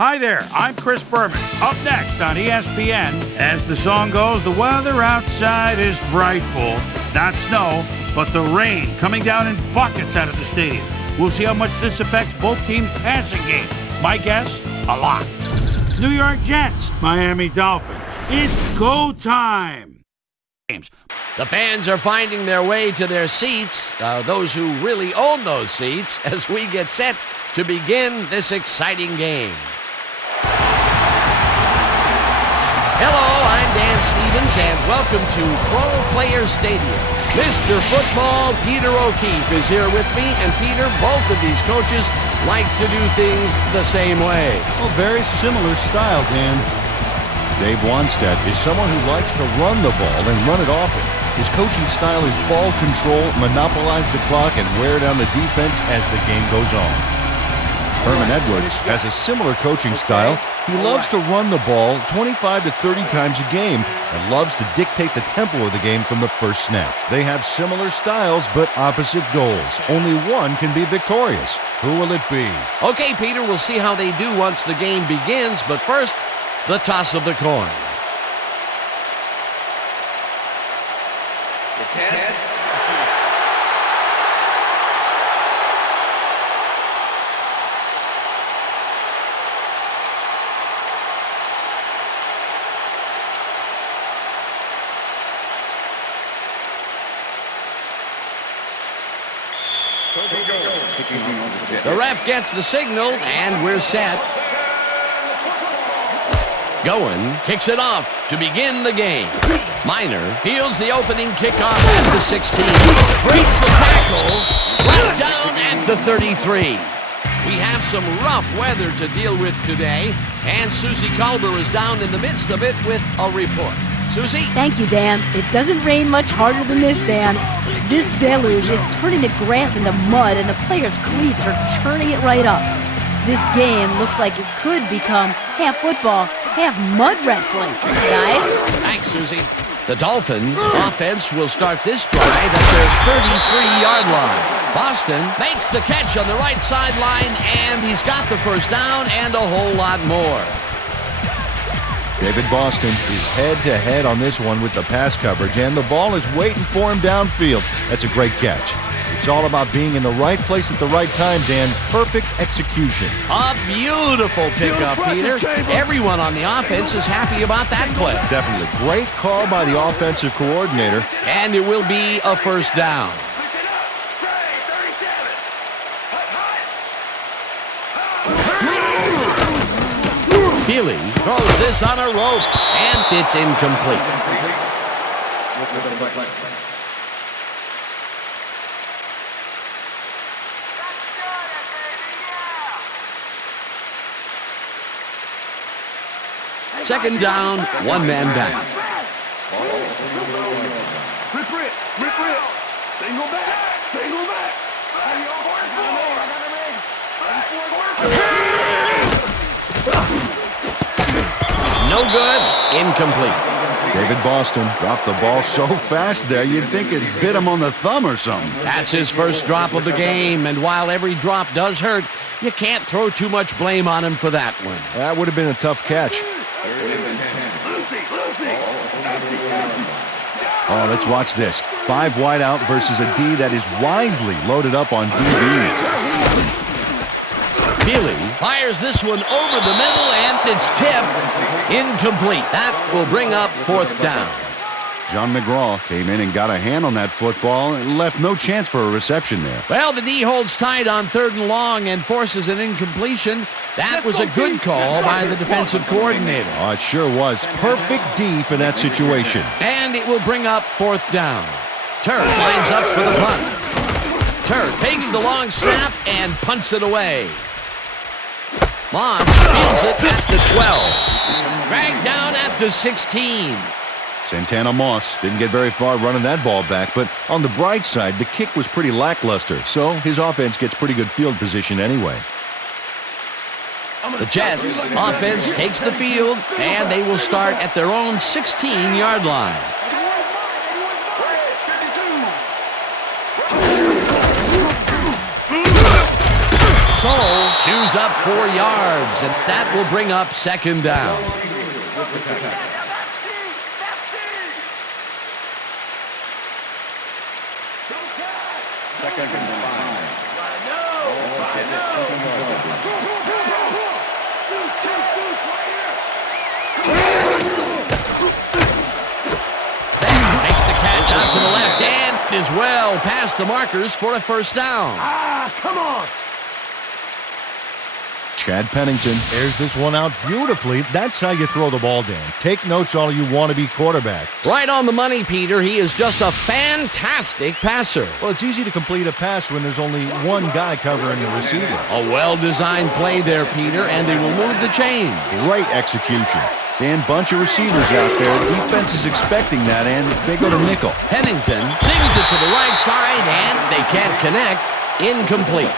Hi there, I'm Chris Berman. Up next on ESPN, as the song goes, the weather outside is frightful. Not snow, but the rain coming down in buckets out of the stadium. We'll see how much this affects both teams' passing game. My guess, a lot. New York Jets, Miami Dolphins. It's go time. The fans are finding their way to their seats, those who really own those seats, as we get set to begin this exciting game. Hello, I'm Dan Stevens, and welcome to Pro Player Stadium. Mr. Football, Peter O'Keefe, is here with me, and Peter, both of these coaches like to do things the same way. Well, very similar style, Dan. Dave Wanstead is someone who likes to run the ball and run it often. His coaching style is ball control, monopolize the clock, and wear down the defense as the game goes on. Herman Edwards has a similar coaching style. He loves to run the ball 25 to 30 times a game and loves to dictate the tempo of the game from the first snap. They have similar styles but opposite goals. Only one can be victorious. Who will it be? Okay, Peter, we'll see how they do once the game begins, but first, the toss of the coin. The ref gets the signal, and we're set. Goin kicks it off to begin the game. Miner fields the opening kickoff at the 16. Breaks the tackle, right down at the 33. We have some rough weather to deal with today, and Suzy Kolber is down in the midst of it with a report. Suzy? Thank you, Dan. It doesn't rain much harder than this, Dan. This deluge is turning the grass into mud, and the players' cleats are churning it right up. This game looks like it could become half football, half mud wrestling. Guys? Thanks, Suzy. The Dolphins offense will start this drive at their 33-yard line. Boston makes the catch on the right sideline, and he's got the first down and a whole lot more. David Boston is head-to-head on this one with the pass coverage, and the ball is waiting for him downfield. That's a great catch. It's all about being in the right place at the right time, Dan. Perfect execution. A beautiful pickup, Peter. Everyone on the offense is happy about that play. Definitely a great call by the offensive coordinator. And it will be a first down. Feely throws this on a rope, and it's incomplete. Second down, one man back. Single back. No good, incomplete. David Boston dropped the ball so fast there, you'd think it bit him on the thumb or something. That's his first drop of the game, and while every drop does hurt, you can't throw too much blame on him for that one. That would have been a tough catch. Oh, let's watch this. 5 wide out versus a D that is wisely loaded up on DBs. Feely fires this one over the middle, and it's tipped. Incomplete. That will bring up fourth down. John McGraw came in and got a hand on that football and left no chance for a reception there. Well, the D holds tight on 3rd and long and forces an incompletion. That was a good call by the defensive coordinator. Oh, it sure was. Perfect D for that situation. And it will bring up fourth down. Turk lines up for the punt. Turk takes the long snap and punts it away. Moss fields it at the 12. Dragged down at the 16. Santana Moss didn't get very far running that ball back, but on the bright side, the kick was pretty lackluster, so his offense gets pretty good field position anyway. The Jets offense takes the field, and they will start at their own 16-yard line. So chews up 4 yards, and that will bring up second down. Second and 5. Makes the catch out to the left and is well past the markers for a first down. Come on. Chad Pennington airs this one out beautifully. That's how you throw the ball, Dan. Take notes all you want to be quarterback. Right on the money, Peter. He is just a fantastic passer. Well, it's easy to complete a pass when there's only one guy covering the receiver. A well-designed play there, Peter, and they will move the chains. Great execution. Dan, bunch of receivers out there. Defense is expecting that, and they go to nickel. Pennington sings it to the right side, and they can't connect. Incomplete.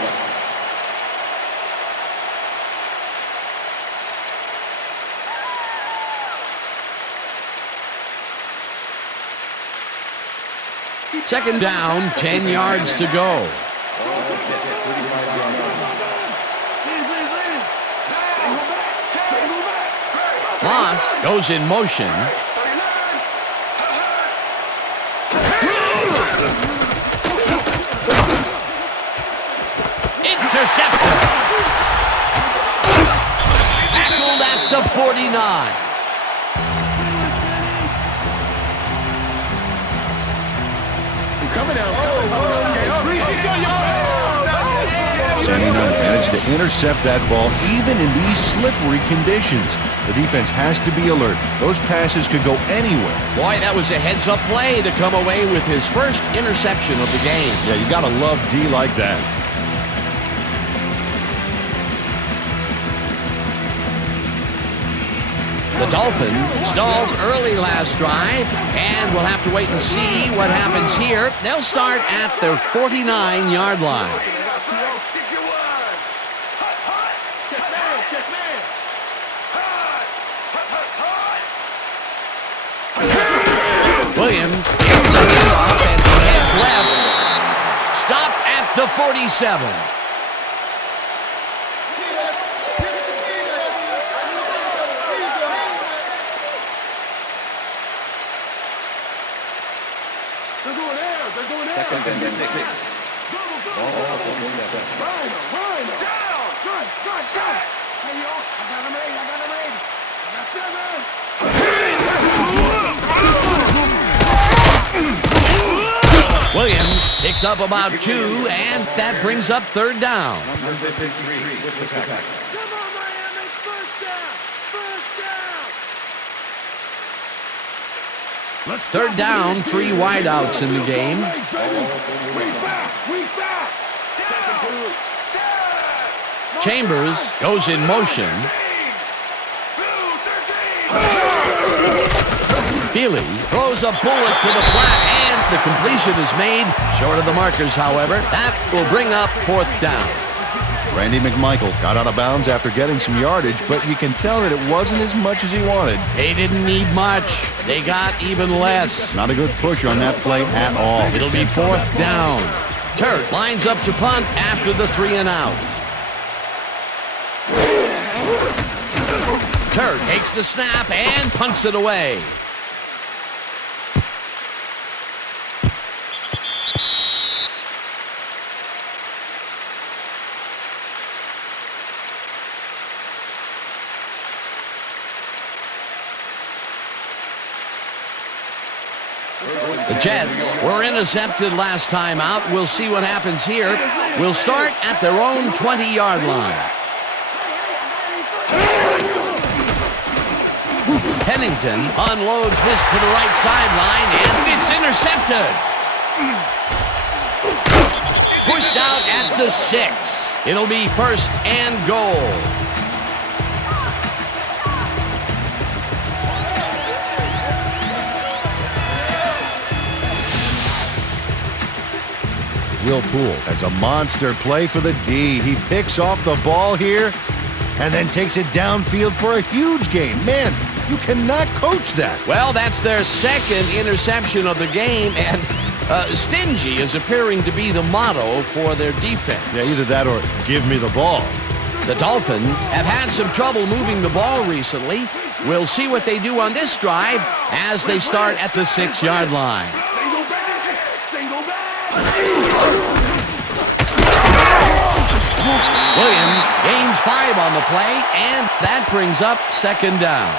Second down, 10 yards to go. Moss goes in motion. Intercepted. Tackled at the 49. Coming down. Sending managed to intercept that ball even in these slippery conditions. The defense has to be alert. Those passes could go anywhere. Boy, that was a heads-up play to come away with his first interception of the game. Yeah, you got to love D like that. The Dolphins stalled early last drive, and we'll have to wait and see what happens here. They'll start at their 49-yard line. Williams gets the handoff and heads left. Stopped at the 47. Second and 6. Williams picks up about 2, and that brings up third down. Number 53 with the tackle. Third down, 3 wideouts in the game. Chambers goes in motion. Feely throws a bullet to the flat, and the completion is made. Short of the markers, however. That will bring up fourth down. Randy McMichael got out of bounds after getting some yardage, but you can tell that it wasn't as much as he wanted. They didn't need much. They got even less. Not a good push on that play at all. It'll be fourth down. Turk lines up to punt after the 3 and out. Turk takes the snap and punts it away. The Jets were intercepted last time out. We'll see what happens here. We'll start at their own 20-yard line. Pennington unloads this to the right sideline, and it's intercepted. Pushed out at the 6. It'll be first and goal. Will Poole has a monster play for the D. He picks off the ball here and then takes it downfield for a huge gain. Man, you cannot coach that. Well, that's their second interception of the game, and stingy is appearing to be the motto for their defense. Yeah, either that or give me the ball. The Dolphins have had some trouble moving the ball recently. We'll see what they do on this drive as they start at the 6-yard line. Williams gains 5 on the play, and that brings up 2nd down.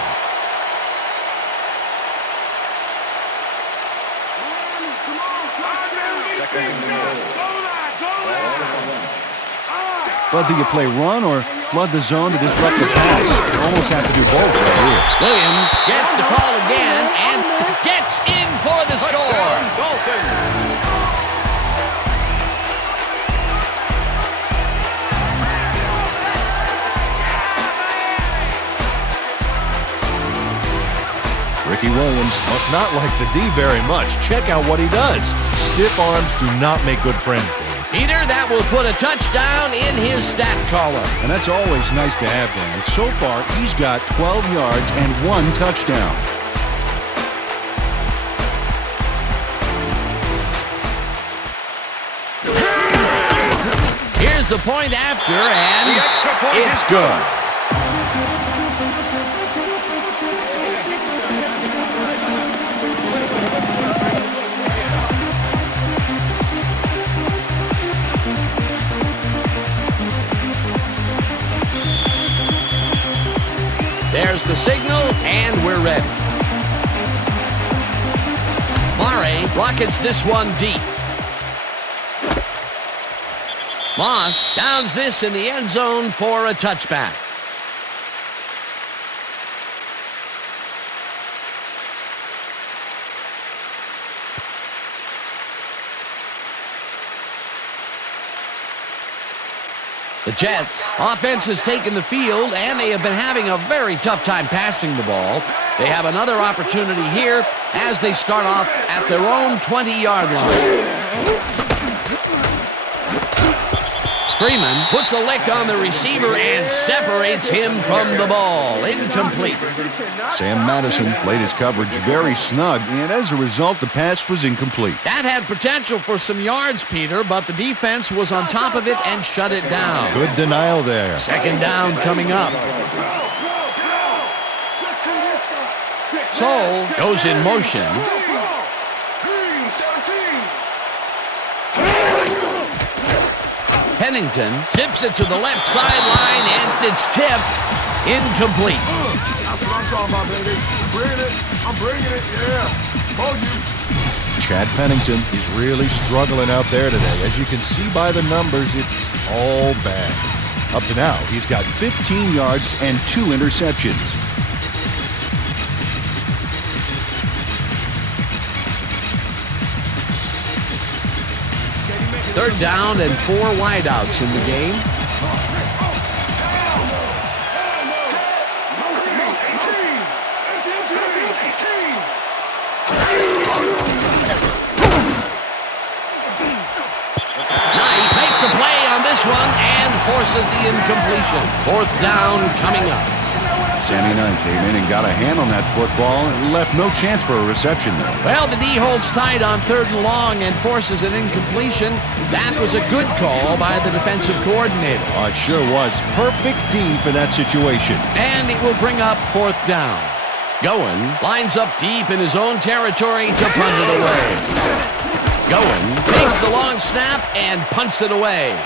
But do you play run or flood the zone to disrupt the pass? You almost have to do both right here. Williams gets the call again and gets in for the score. Dolphins. Ricky Williams must not like the D very much. Check out what he does. Stiff arms do not make good friends, Dan. Peter, that will put a touchdown in his stat column. And that's always nice to have, Dan. And so far, he's got 12 yards and 1 touchdown. Here's the point after, and The extra point it's is good. There's the signal, and we're ready. Murray rockets this one deep. Moss downs this in the end zone for a touchback. The Jets offense has taken the field, and they have been having a very tough time passing the ball. They have another opportunity here as they start off at their own 20-yard line. Freeman puts a lick on the receiver and separates him from the ball. Incomplete. Sam Madison played his coverage very snug, and as a result, the pass was incomplete. That had potential for some yards, Peter, but the defense was on top of it and shut it down. Good denial there. 2nd down coming up. Soul goes in motion. Pennington zips it to the left sideline, and it's tipped. Incomplete. That's what I'm talking about, baby. I'm bringing it, yeah. Oh, you. Chad Pennington is really struggling out there today. As you can see by the numbers, it's all bad. Up to now, he's got 15 yards and 2 interceptions. Third down and 4 wideouts in the game. Knight makes a play on this one and forces the incompletion. 4th down coming up. Sammy Nunn came in and got a hand on that football and left no chance for a reception, though. Well, the D holds tight on 3rd and long and forces an incompletion. That was a good call by the defensive coordinator. Oh, it sure was. Perfect D for that situation. And it will bring up 4th down. Goen lines up deep in his own territory to punt it away. Goen takes the long snap and punts it away.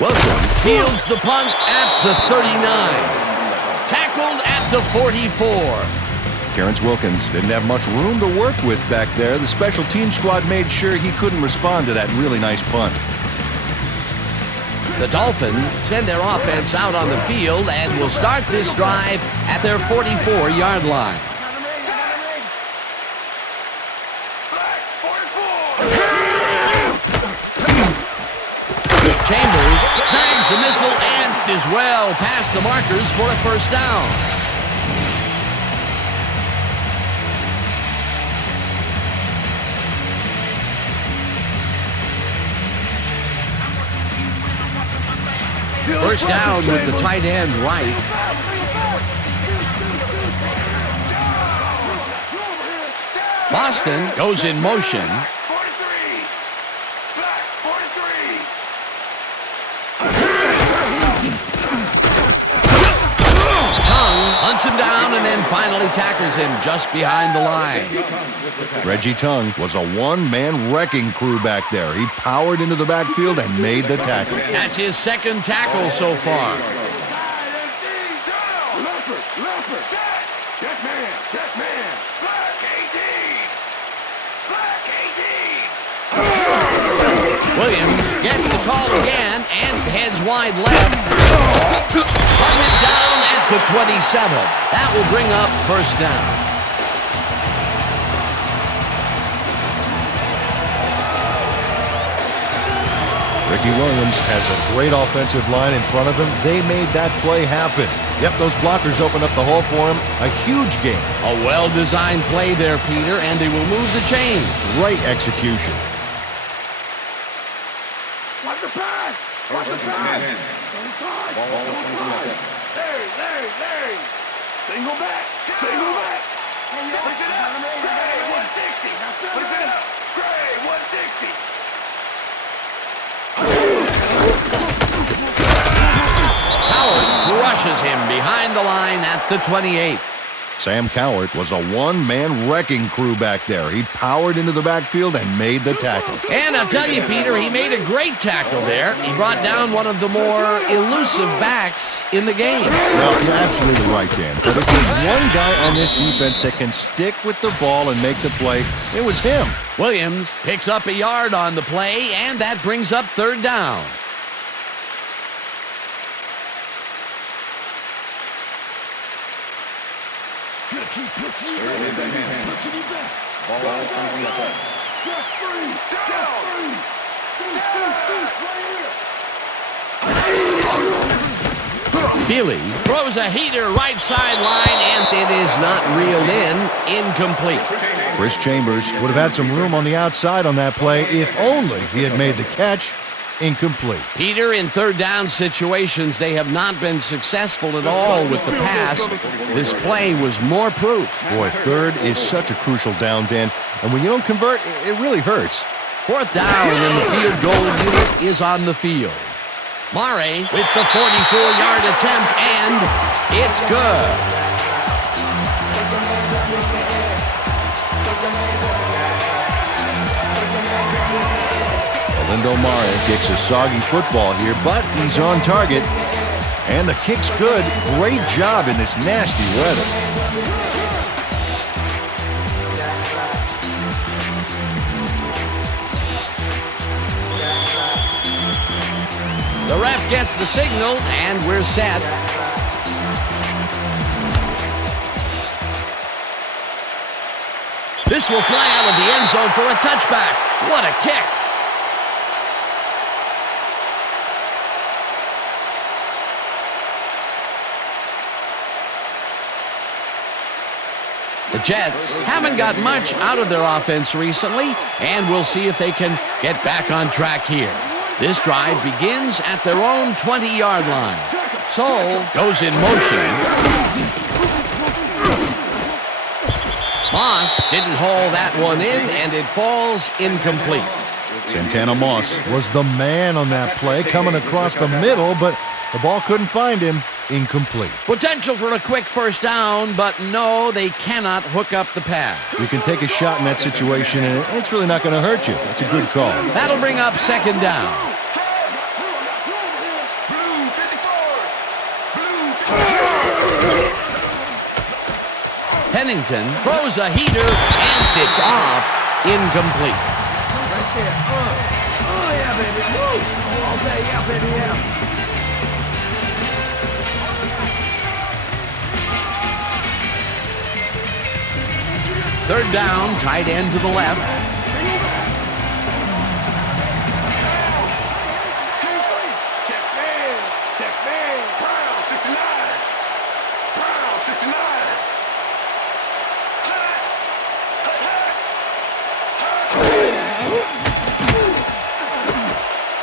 Wilson fields the punt at the 39. Tackled at the 44. Terrence Wilkins didn't have much room to work with back there. The special team squad made sure he couldn't respond to that really nice punt. The Dolphins send their offense out on the field and will start this drive at their 44-yard line. Chambers snags the missile and is well past the markers for a 1st down. First down with the tight end right. Boston goes in motion. finally tackles him just behind the line. Reggie Tongue was a one-man wrecking crew back there. He powered into the backfield and made the tackle. That's his second tackle so far. Williams gets the call again and heads wide left. Punted down at the 27. That will bring up first down. Ricky Williams has a great offensive line in front of him. They made that play happen. Yep, those blockers opened up the hole for him. A huge game. A well-designed play there, Peter, and they will move the chain. Great execution. Watch the pass! Watch the pass! Ball 27. Larry! Single back! Single back! Push it up! Gray, 160! Push it up! Gray, 160! Howard crushes him behind the line at the 28. Sam Cowart was a one-man wrecking crew back there. He powered into the backfield and made the tackle. And I'll tell you, Peter, he made a great tackle there. He brought down one of the more elusive backs in the game. Well, you're absolutely right, Dan. But if there's one guy on this defense that can stick with the ball and make the play, it was him. Williams picks up a yard on the play, and that brings up third down. Keep pushing you back. Pushing you back. Ball 27. Get free. Get free. Feely throws a heater right sideline, and it is not reeled in. Incomplete. Chris Chambers would have had some room on the outside on that play if only he had made the catch. Incomplete. Peter, in third down situations, they have not been successful at all with the pass. This play was more proof. Boy, third is such a crucial down, Dan. And when you don't convert, it really hurts. Fourth down, and the field goal unit is on the field. Mare with the 44-yard attempt, and it's good. Lindo Mare kicks a soggy football here, but he's on target. And the kick's good. Great job in this nasty weather. The ref gets the signal, and we're set. This will fly out of the end zone for a touchback. What a kick. The Jets haven't got much out of their offense recently, and we'll see if they can get back on track here. This drive begins at their own 20-yard line. So goes in motion. Moss didn't haul that one in, and it falls incomplete. Santana Moss was the man on that play, coming across the middle, but the ball couldn't find him. Incomplete. Potential for a quick first down, but no, they cannot hook up the pass. You can take a shot in that situation, and it's really not going to hurt you. It's a good call. That'll bring up second down. Pennington throws a heater, and it's off. Incomplete. Right there. Oh, yeah, baby. Woo. All day, yeah, baby, yeah. Third down, tight end to the left. Check man. Brown, 69. Brown, 69.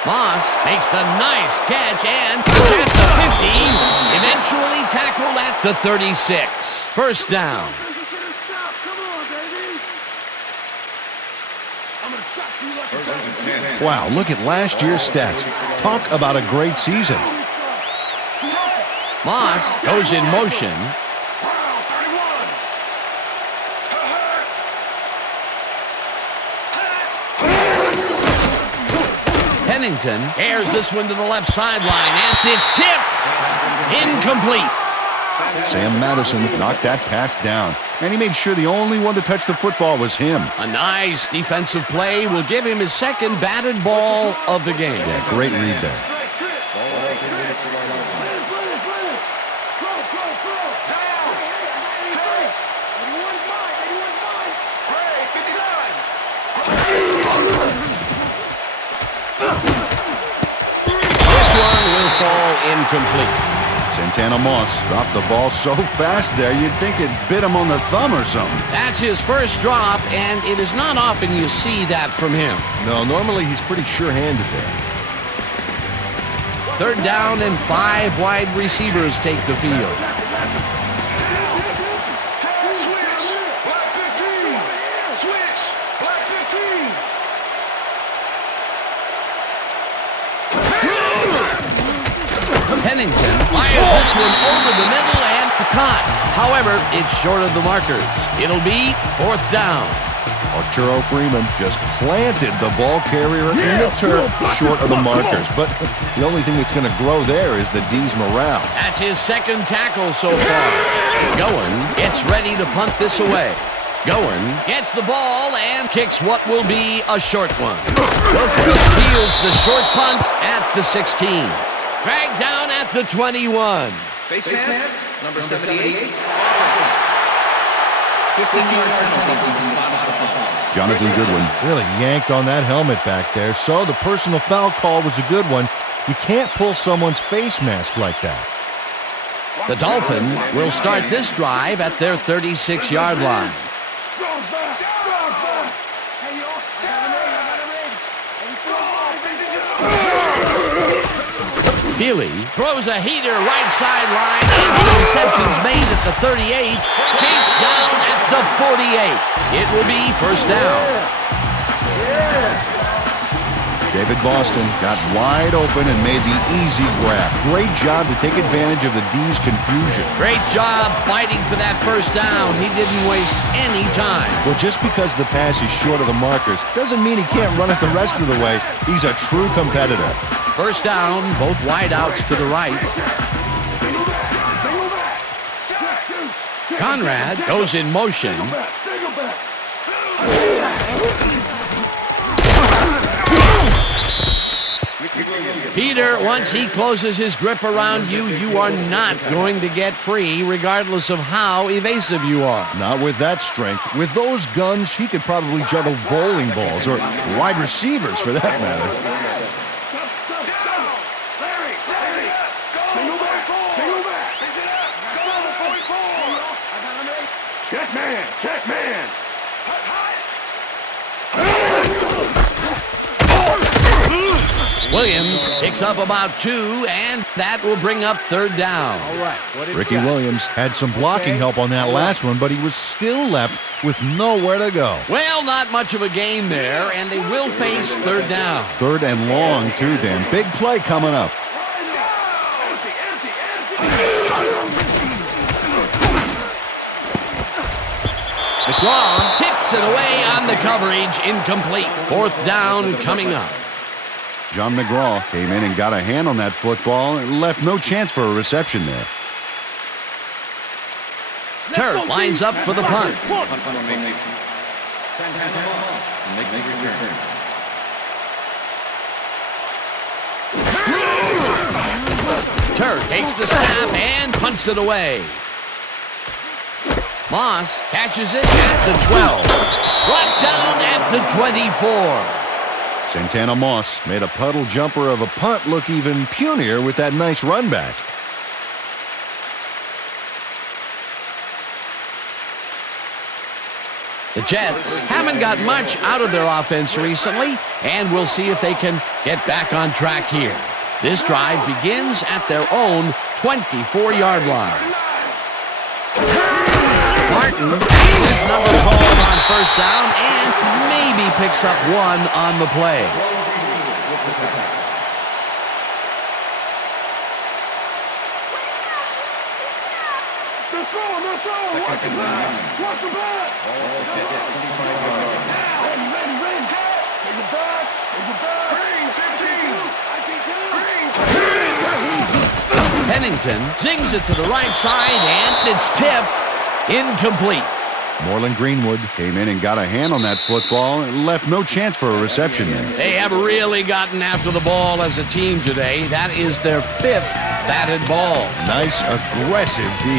Moss makes the nice catch and is at the 50. Eventually tackled at the 36. First down. Wow, look at last year's stats. Talk about a great season. Moss goes in motion. Brown, 31. Pennington airs this one to the left sideline, and it's tipped. Incomplete. Sam Madison knocked that pass down, and he made sure the only one to touch the football was him. A nice defensive play will give him his second batted ball of the game. Yeah, great read there. This one will fall incomplete. Santana Moss dropped the ball so fast there, you'd think it bit him on the thumb or something. That's his first drop, and it is not often you see that from him. No, normally he's pretty sure-handed there. 3rd down and 5 wide receivers take the field. Pennington fires this one over the middle and caught. However, it's short of the markers. It'll be 4th down. Arturo Freeman just planted the ball carrier in the turf short of the markers. But the only thing that's going to grow there is the D's morale. That's his second tackle so far. Goin gets ready to punt this away. Goin gets the ball and kicks what will be a short one. Wilkins fields the short punt at the 16. Dragged down at the 21. Face mask, number 78. 15-yard penalty. Jonathan Goodwin really yanked on that helmet back there, so the personal foul call was a good one. You can't pull someone's face mask like that. The Dolphins will start this drive at their 36-yard line. Feely throws a heater right sideline, and the reception's made at the 38, chased down at the 48. It will be 1st down. David Boston got wide open and made the easy grab. Great job to take advantage of the D's confusion. Great job fighting for that 1st down. He didn't waste any time. Well, just because the pass is short of the markers doesn't mean he can't run it the rest of the way. He's a true competitor. 1st down, both wideouts to the right. Conrad goes in motion. Peter, once he closes his grip around you, you are not going to get free, regardless of how evasive you are. Not with that strength. With those guns, he could probably juggle bowling balls, or wide receivers for that matter. Check man! Williams picks up about 2, and that will bring up 3rd down. All right. Ricky Williams had some blocking help on that last one, but he was still left with nowhere to go. Well, not much of a game there, and they will face 3rd down. 3rd and long, too, Dan. Big play coming up. McGraw tips it away on the coverage, incomplete. 4th down coming up. John McGraw came in and got a hand on that football and left no chance for a reception there. Turk lines up for the punt. Turk takes the snap and punts it away. Moss catches it at the 12. Brought down at the 24. Santana Moss made a puddle jumper of a punt look even punier with that nice run back. The Jets haven't got much out of their offense recently, and we'll see if they can get back on track here. This drive begins at their own 24-yard line. Martin gets his number called on 1st down and maybe picks up 1 on the play. Pennington zings it to the right side, and it's tipped. Incomplete. Moreland Greenwood came in and got a hand on that football and left no chance for a reception there. They have really gotten after the ball as a team today. That is their 5th batted ball. Nice, aggressive D.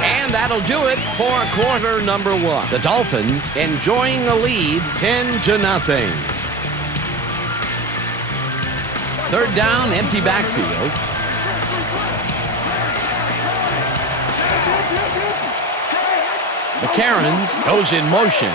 And that'll do it for quarter number 1. The Dolphins enjoying a lead 10-0. Third down, empty backfield. McCarron's goes in motion.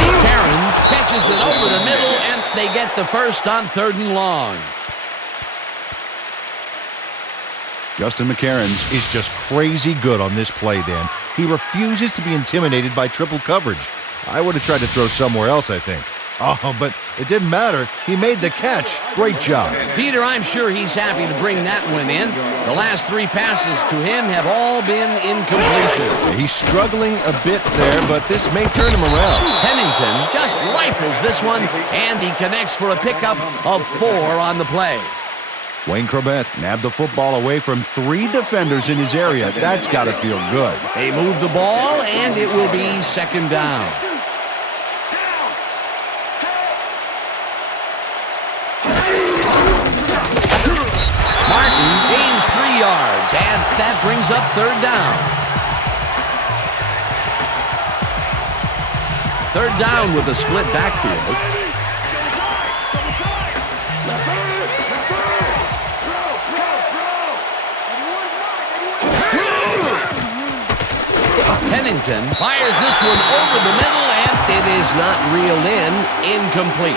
McCarron's catches it over the middle, and they get the first on 3rd and long. Justin McCarron's is just crazy good on this play, Dan. He refuses to be intimidated by triple coverage. I would have tried to throw somewhere else, I think. Oh, but it didn't matter. He made the catch. Great job. Peter, I'm sure he's happy to bring that one in. The last 3 passes to him have all been incompletion. He's struggling a bit there, but this may turn him around. Pennington just rifles this one, and he connects for a pickup of 4 on the play. Wayne Corbett nabbed the football away from 3 defenders in his area. That's got to feel good. They move the ball, and it will be 2nd down. Martin gains 3 yards, and that brings up 3rd down. 3rd down with a split backfield. Pennington fires this one over the middle, and it is not reeled in. Incomplete.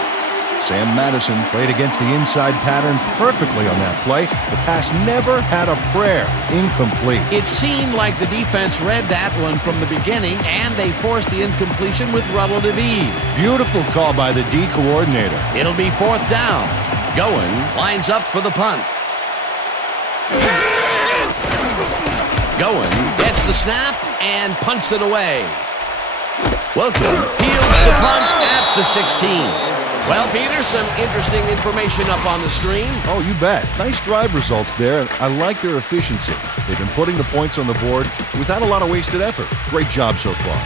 Sam Madison played against the inside pattern perfectly on that play. The pass never had a prayer. Incomplete. It seemed like the defense read that one from the beginning, and they forced the incompletion with relative ease. Beautiful call by the D coordinator. It'll be 4th down. Goen lines up for the punt. Goen gets the snap and punts it away. Wilkins fields the punt at the 16. Well, Peter, some interesting information up on the screen. Oh, you bet. Nice drive results there, and I like their efficiency. They've been putting the points on the board without a lot of wasted effort. Great job so far.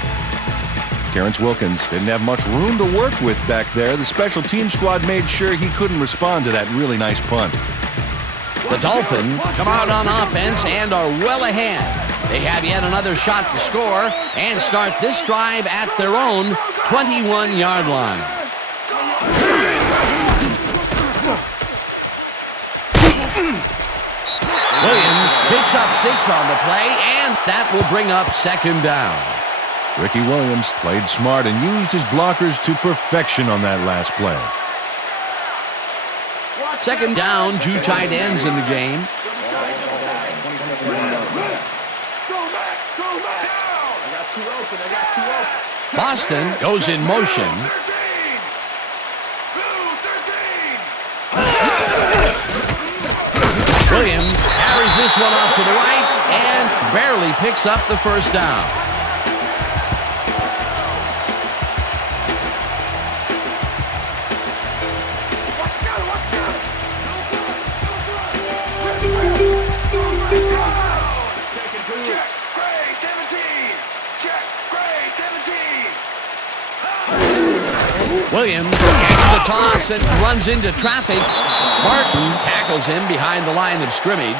Terrence Wilkins didn't have much room to work with back there. The special team squad made sure he couldn't respond to that really nice punt. The Dolphins come out on offense and are well ahead. They have yet another shot to score and start this drive at their own 21-yard line. Williams picks up 6 on the play, and that will bring up 2nd down. Ricky Williams played smart and used his blockers to perfection on that last play. 2nd down, 2 tight ends in the game. Boston goes in motion. Williams carries this one off to the right and barely picks up the 1st down. Williams gets the toss and runs into traffic. Barton tackles him behind the line of scrimmage.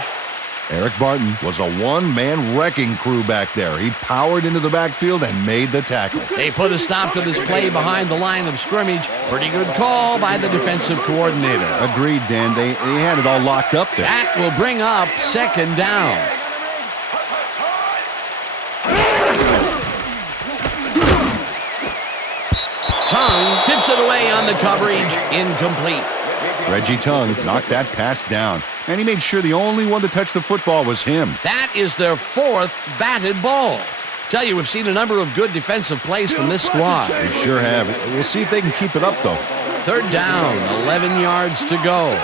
Eric Barton was a one-man wrecking crew back there. He powered into the backfield and made the tackle. They put a stop to this play behind the line of scrimmage. Pretty good call by the defensive coordinator. Agreed, Dan. They had it all locked up there. That will bring up 2nd down. Tongue tips it away on the coverage. Incomplete. Reggie Tongue knocked that pass down, and he made sure the only one to touch the football was him. That is their 4th batted ball. Tell you, we've seen a number of good defensive plays from this squad. We sure have. We'll see if they can keep it up, though. 3rd down, 11 yards to go.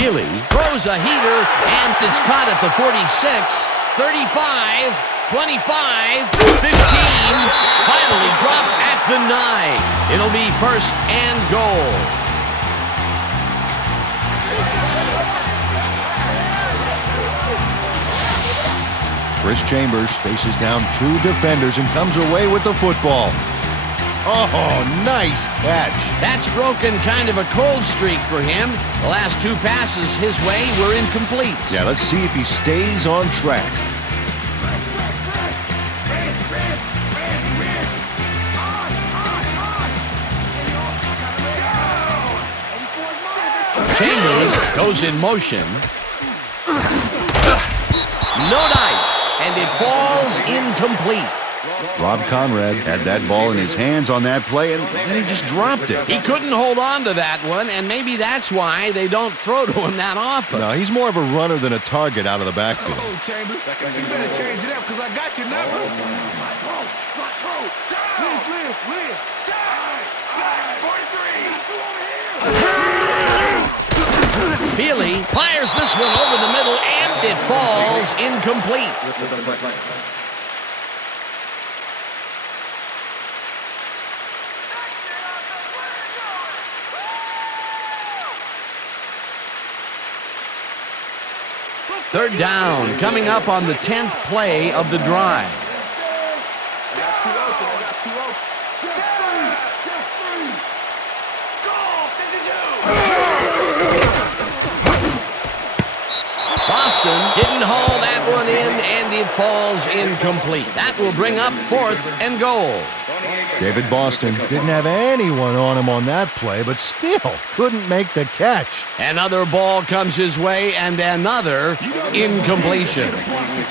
Healy throws a heater, and it's caught at the 46, 35, 25, 15, finally dropped at the 9. It'll be first and goal. Chris Chambers faces down 2 defenders and comes away with the football. Oh, nice catch. That's broken kind of a cold streak for him. The last 2 passes his way were incomplete. Yeah, let's see if he stays on track. Chambers goes in motion. No dice, and it falls incomplete. Rob Conrad had that ball in his hands on that play, and then he just dropped it. He couldn't hold on to that one, and maybe that's why they don't throw to him that often. No, he's more of a runner than a target out of the backfield. Oh, Chambers, you better change it up because I got your number. Healy fires this one over the middle, and it falls incomplete. Third down, coming up on the 10th play of the drive. Boston didn't haul that one in, and it falls incomplete. That will bring up 4th and goal. David Boston didn't have anyone on him on that play, but still couldn't make the catch. Another ball comes his way, and another incompletion.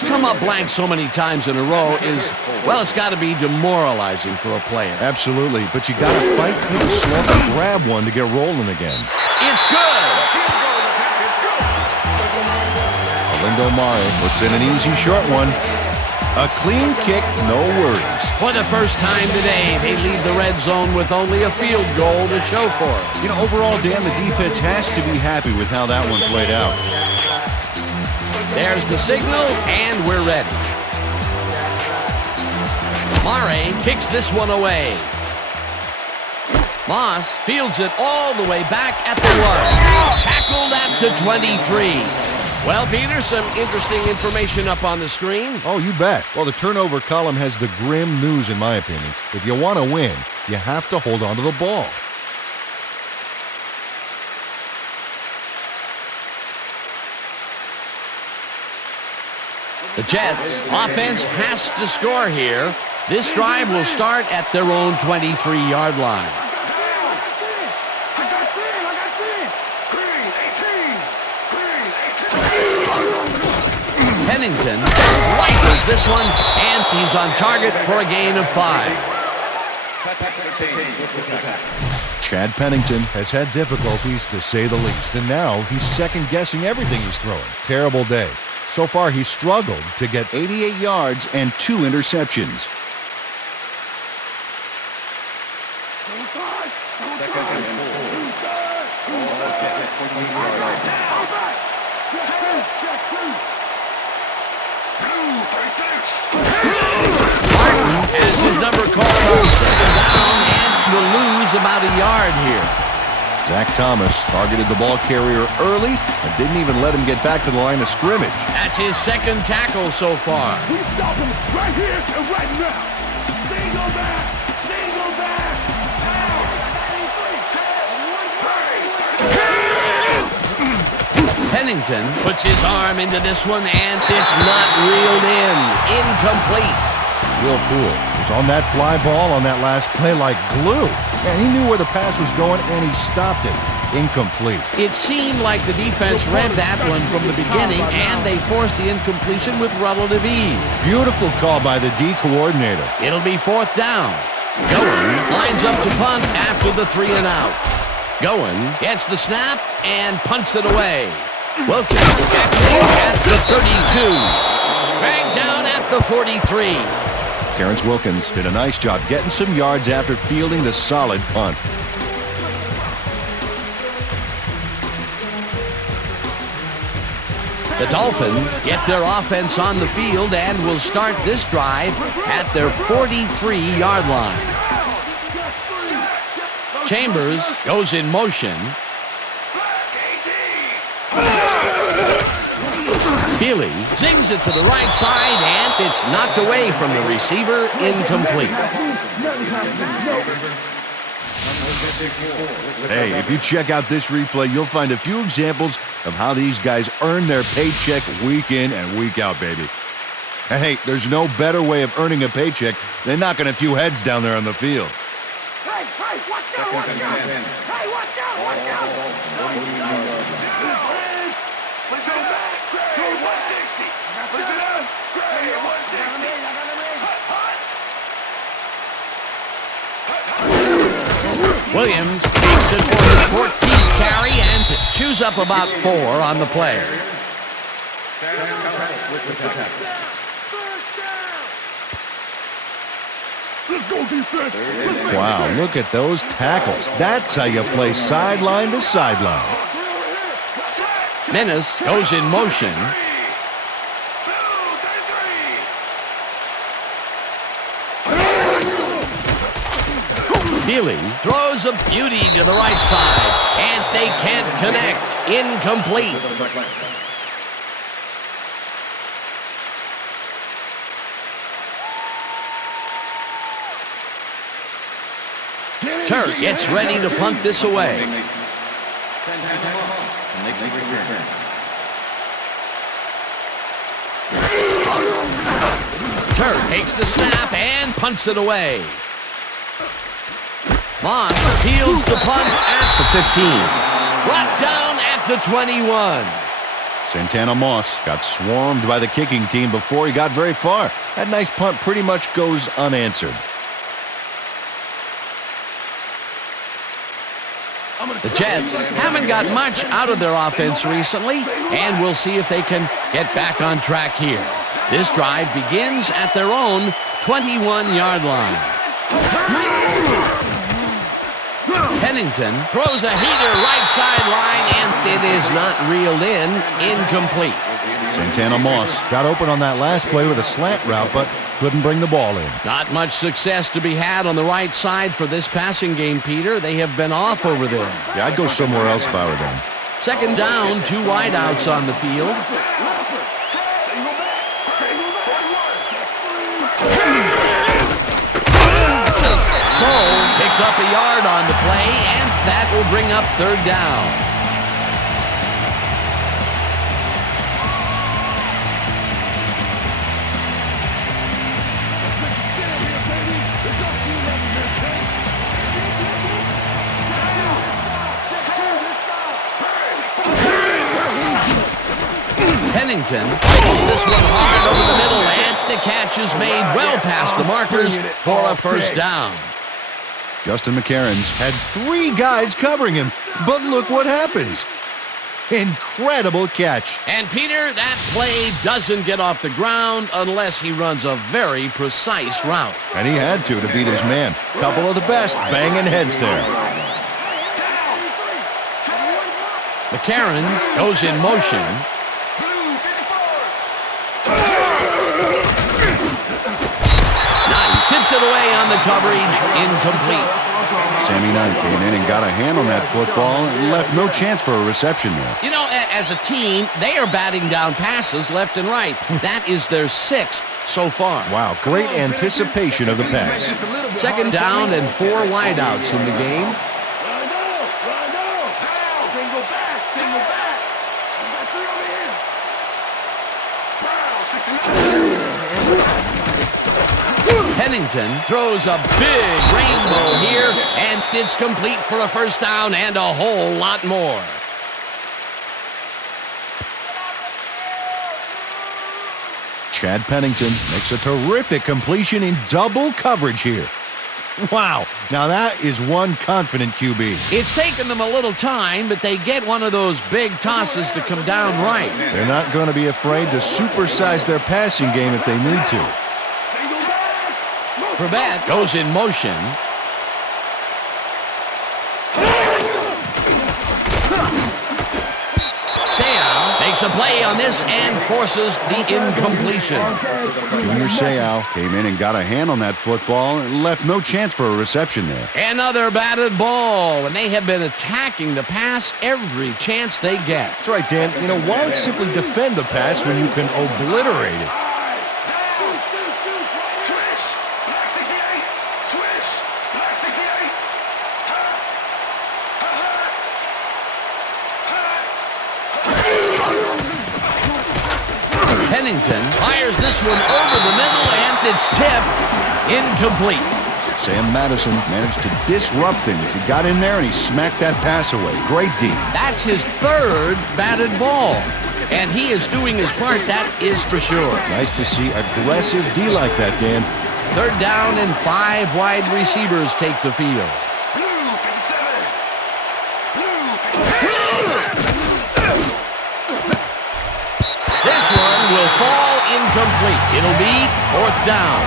Come up blank so many times in a row is, well, it's got to be demoralizing for a player. Absolutely, but you got to fight through the slump and grab one to get rolling again. It's good. Lindo Mare puts in an easy short one. A clean kick, no worries. For the first time today, they leave the red zone with only a field goal to show for it. You know, overall, Dan, the defense has to be happy with how that one played out. There's the signal, and we're ready. Mare kicks this one away. Moss fields it all the way back at the 1. Tackled at the 23. Well, Peter, some interesting information up on the screen. Oh, you bet. Well, the turnover column has the grim news, in my opinion. If you want to win, you have to hold on to the ball. The Jets' offense has to score here. This drive will start at their own 23-yard line. Pennington just rifles this one, and he's on target for a gain of 5. Chad Pennington has had difficulties, to say the least, and now he's second-guessing everything he's throwing. Terrible day. So far, he's struggled to get 88 yards and 2 interceptions. Second and 4. Martin has his number called on 2nd down and will lose about a yard here. Zach Thomas targeted the ball carrier early and didn't even let him get back to the line of scrimmage. That's his 2nd tackle so far. We stop him right here and right now. Single back. Single back. Pennington puts his arm into this one, and it's not reeled in. Incomplete. Will Poole was on that fly ball on that last play like glue. And he knew where the pass was going, and he stopped it. Incomplete. It seemed like the defense read that one from the beginning, and they forced the incompletion with relative ease. Beautiful call by the D coordinator. It'll be 4th down. Goen lines up to punt after the 3 and out. Goen gets the snap and punts it away. Wilkins catches it at the 32. Dragged down at the 43. Terrence Wilkins did a nice job getting some yards after fielding the solid punt. The Dolphins get their offense on the field and will start this drive at their 43-yard line. Chambers goes in motion. Feely zings it to the right side, and it's knocked away from the receiver, incomplete. Hey, if you check out this replay, you'll find a few examples of how these guys earn their paycheck week in and week out, baby. And hey, there's no better way of earning a paycheck than knocking a few heads down there on the field. Hey, watch out, watch out! Hey, watch out, watch out! Let's go back! Gray, 160! Listen up! Gray, 160! Williams takes it for his 14th carry and chews up about 4 on the play. Let's go defense! Wow, look at those tackles. That's how you play sideline to sideline. Menace goes in motion. Feely throws a beauty to the right side, and they can't connect. Incomplete. Turk gets ready to punt this away. Turk takes the snap and punts it away. Moss peels the punt at the 15. Brought down at the 21. Santana Moss got swarmed by the kicking team before he got very far. That nice punt pretty much goes unanswered. The Jets haven't got much out of their offense recently, and we'll see if they can get back on track here. This drive begins at their own 21-yard line. Pennington throws a heater right sideline, and it is not reeled in. Incomplete. Santana Moss got open on that last play with a slant route, but couldn't bring the ball in. Not much success to be had on the right side for this passing game, Peter. They have been off over there. Yeah, I'd go somewhere else if I were them. Second down, 2 wideouts on the field. Soul picks up a yard on the play, and that will bring up third down. Pennington tackles this one hard over the middle, and the catch is made well past the markers for a first down. Justin McCarron's had 3 guys covering him, but look what happens. Incredible catch. And Peter, that play doesn't get off the ground unless he runs a very precise route. And he had to beat his man. Couple of the best banging heads there. McCarron's goes in motion. Knight tips it away on the coverage, incomplete. Sammy Knight came in and got a hand on that football and left no chance for a reception there. You know, as a team, they are batting down passes left and right. That is their 6th so far. Wow, great anticipation of the pass. Second down and 4 wideouts in the game. Pennington throws a big rainbow here, and it's complete for a first down and a whole lot more. Chad Pennington makes a terrific completion in double coverage here. Wow, now that is one confident QB. It's taken them a little time, but they get one of those big tosses to come down right. They're not going to be afraid to supersize their passing game if they need to. Corbett goes in motion. Seau makes makes a play on this and forces the incompletion. Junior Seau came in and got a hand on that football and left no chance for a reception there. Another batted ball, and they have been attacking the pass every chance they get. That's right, Dan. You know, why simply defend the pass when you can obliterate it? Pennington fires this one over the middle, and it's tipped. Incomplete. Sam Madison managed to disrupt things. He got in there and he smacked that pass away. Great D. That's his third batted ball, and he is doing his part, that is for sure. Nice to see aggressive D like that, Dan. Third down and 5 wide receivers take the field. This one will fall incomplete. It'll be 4th down.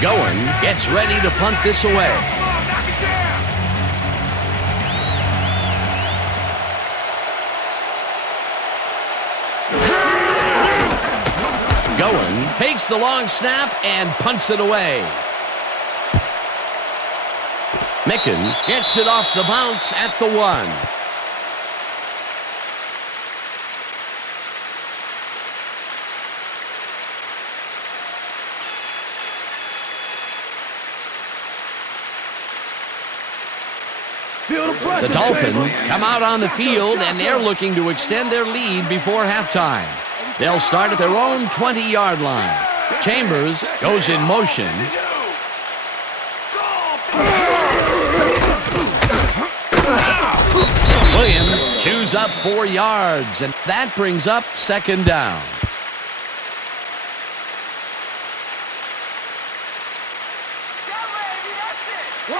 Going, gets ready to punt this away. Going, takes the long snap and punts it away. Mickens gets it off the bounce at the 1. The Dolphins come out on the field, and they're looking to extend their lead before halftime. They'll start at their own 20-yard line. Chambers goes in motion. Williams chews up 4 yards, and that brings up 2nd down.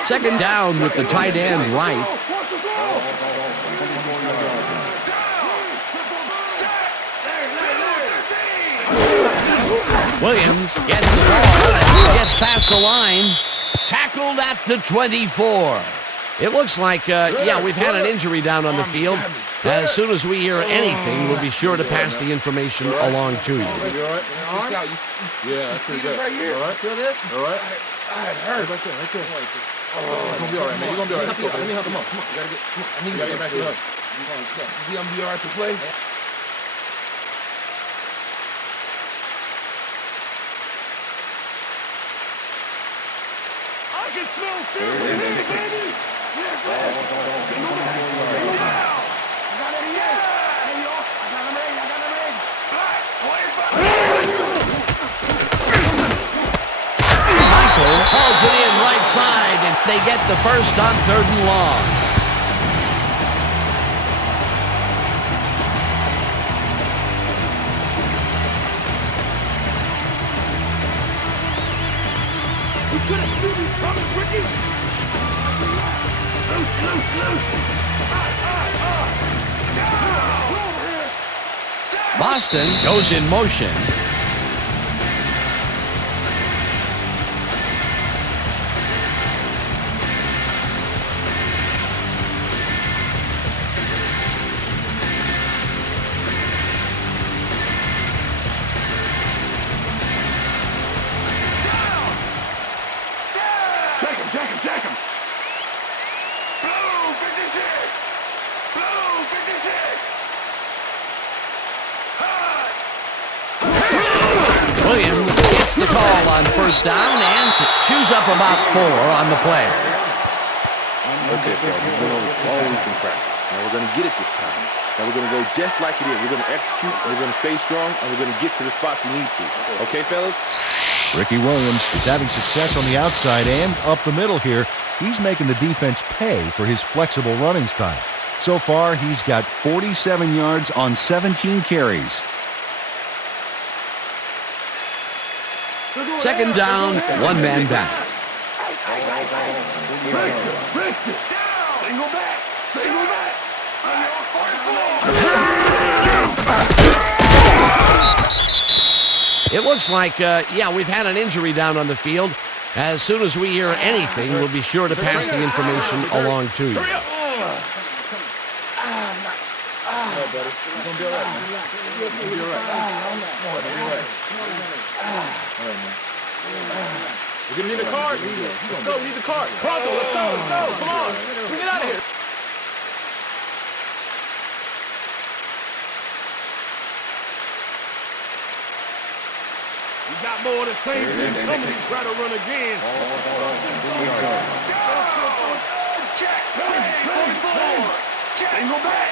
Second down with the tight end right. Williams gets the ball and gets past the line. Tackled at the 24. It looks like, we've had an injury down on the field. As soon as we hear anything, we'll be sure to pass the information along to you. Yeah, that's pretty good. Right here. All right. Feel this? All right. It hurts. Right there. Oh, you're going to be all right, man. You're going to be all right. Let me help him up. Come on. You got to get, come on. I need you to get back to us. You going to be all right to play? I can smell fear, baby! Michael hauls it in right side, and they get the first on 3rd and long. Boston goes in motion. Check him! Blue 56! Blue 56! Williams gets the call on 1st down and chews up about 4 on the play. Okay, fellas, we went over all we can practice. Now we're going to get it this time. Now we're going to go just like it is. We're going to execute, and we're going to stay strong, and we're going to get to the spots we need to. Okay, fellas? Ricky Williams is having success on the outside and up the middle here. He's making the defense pay for his flexible running style. So far, he's got 47 yards on 17 carries. 2nd down, 1 man back. Single back! It Looks like, we've had an injury down on the field. As soon as we hear anything, we'll be sure to pass the information along to you. We're going to need a card. Let's go. We need the card. Pronto, let's go. Let's go. Come on. We get out of here. We got more of the same thing. Somebody's trying to run again. Check. Single back.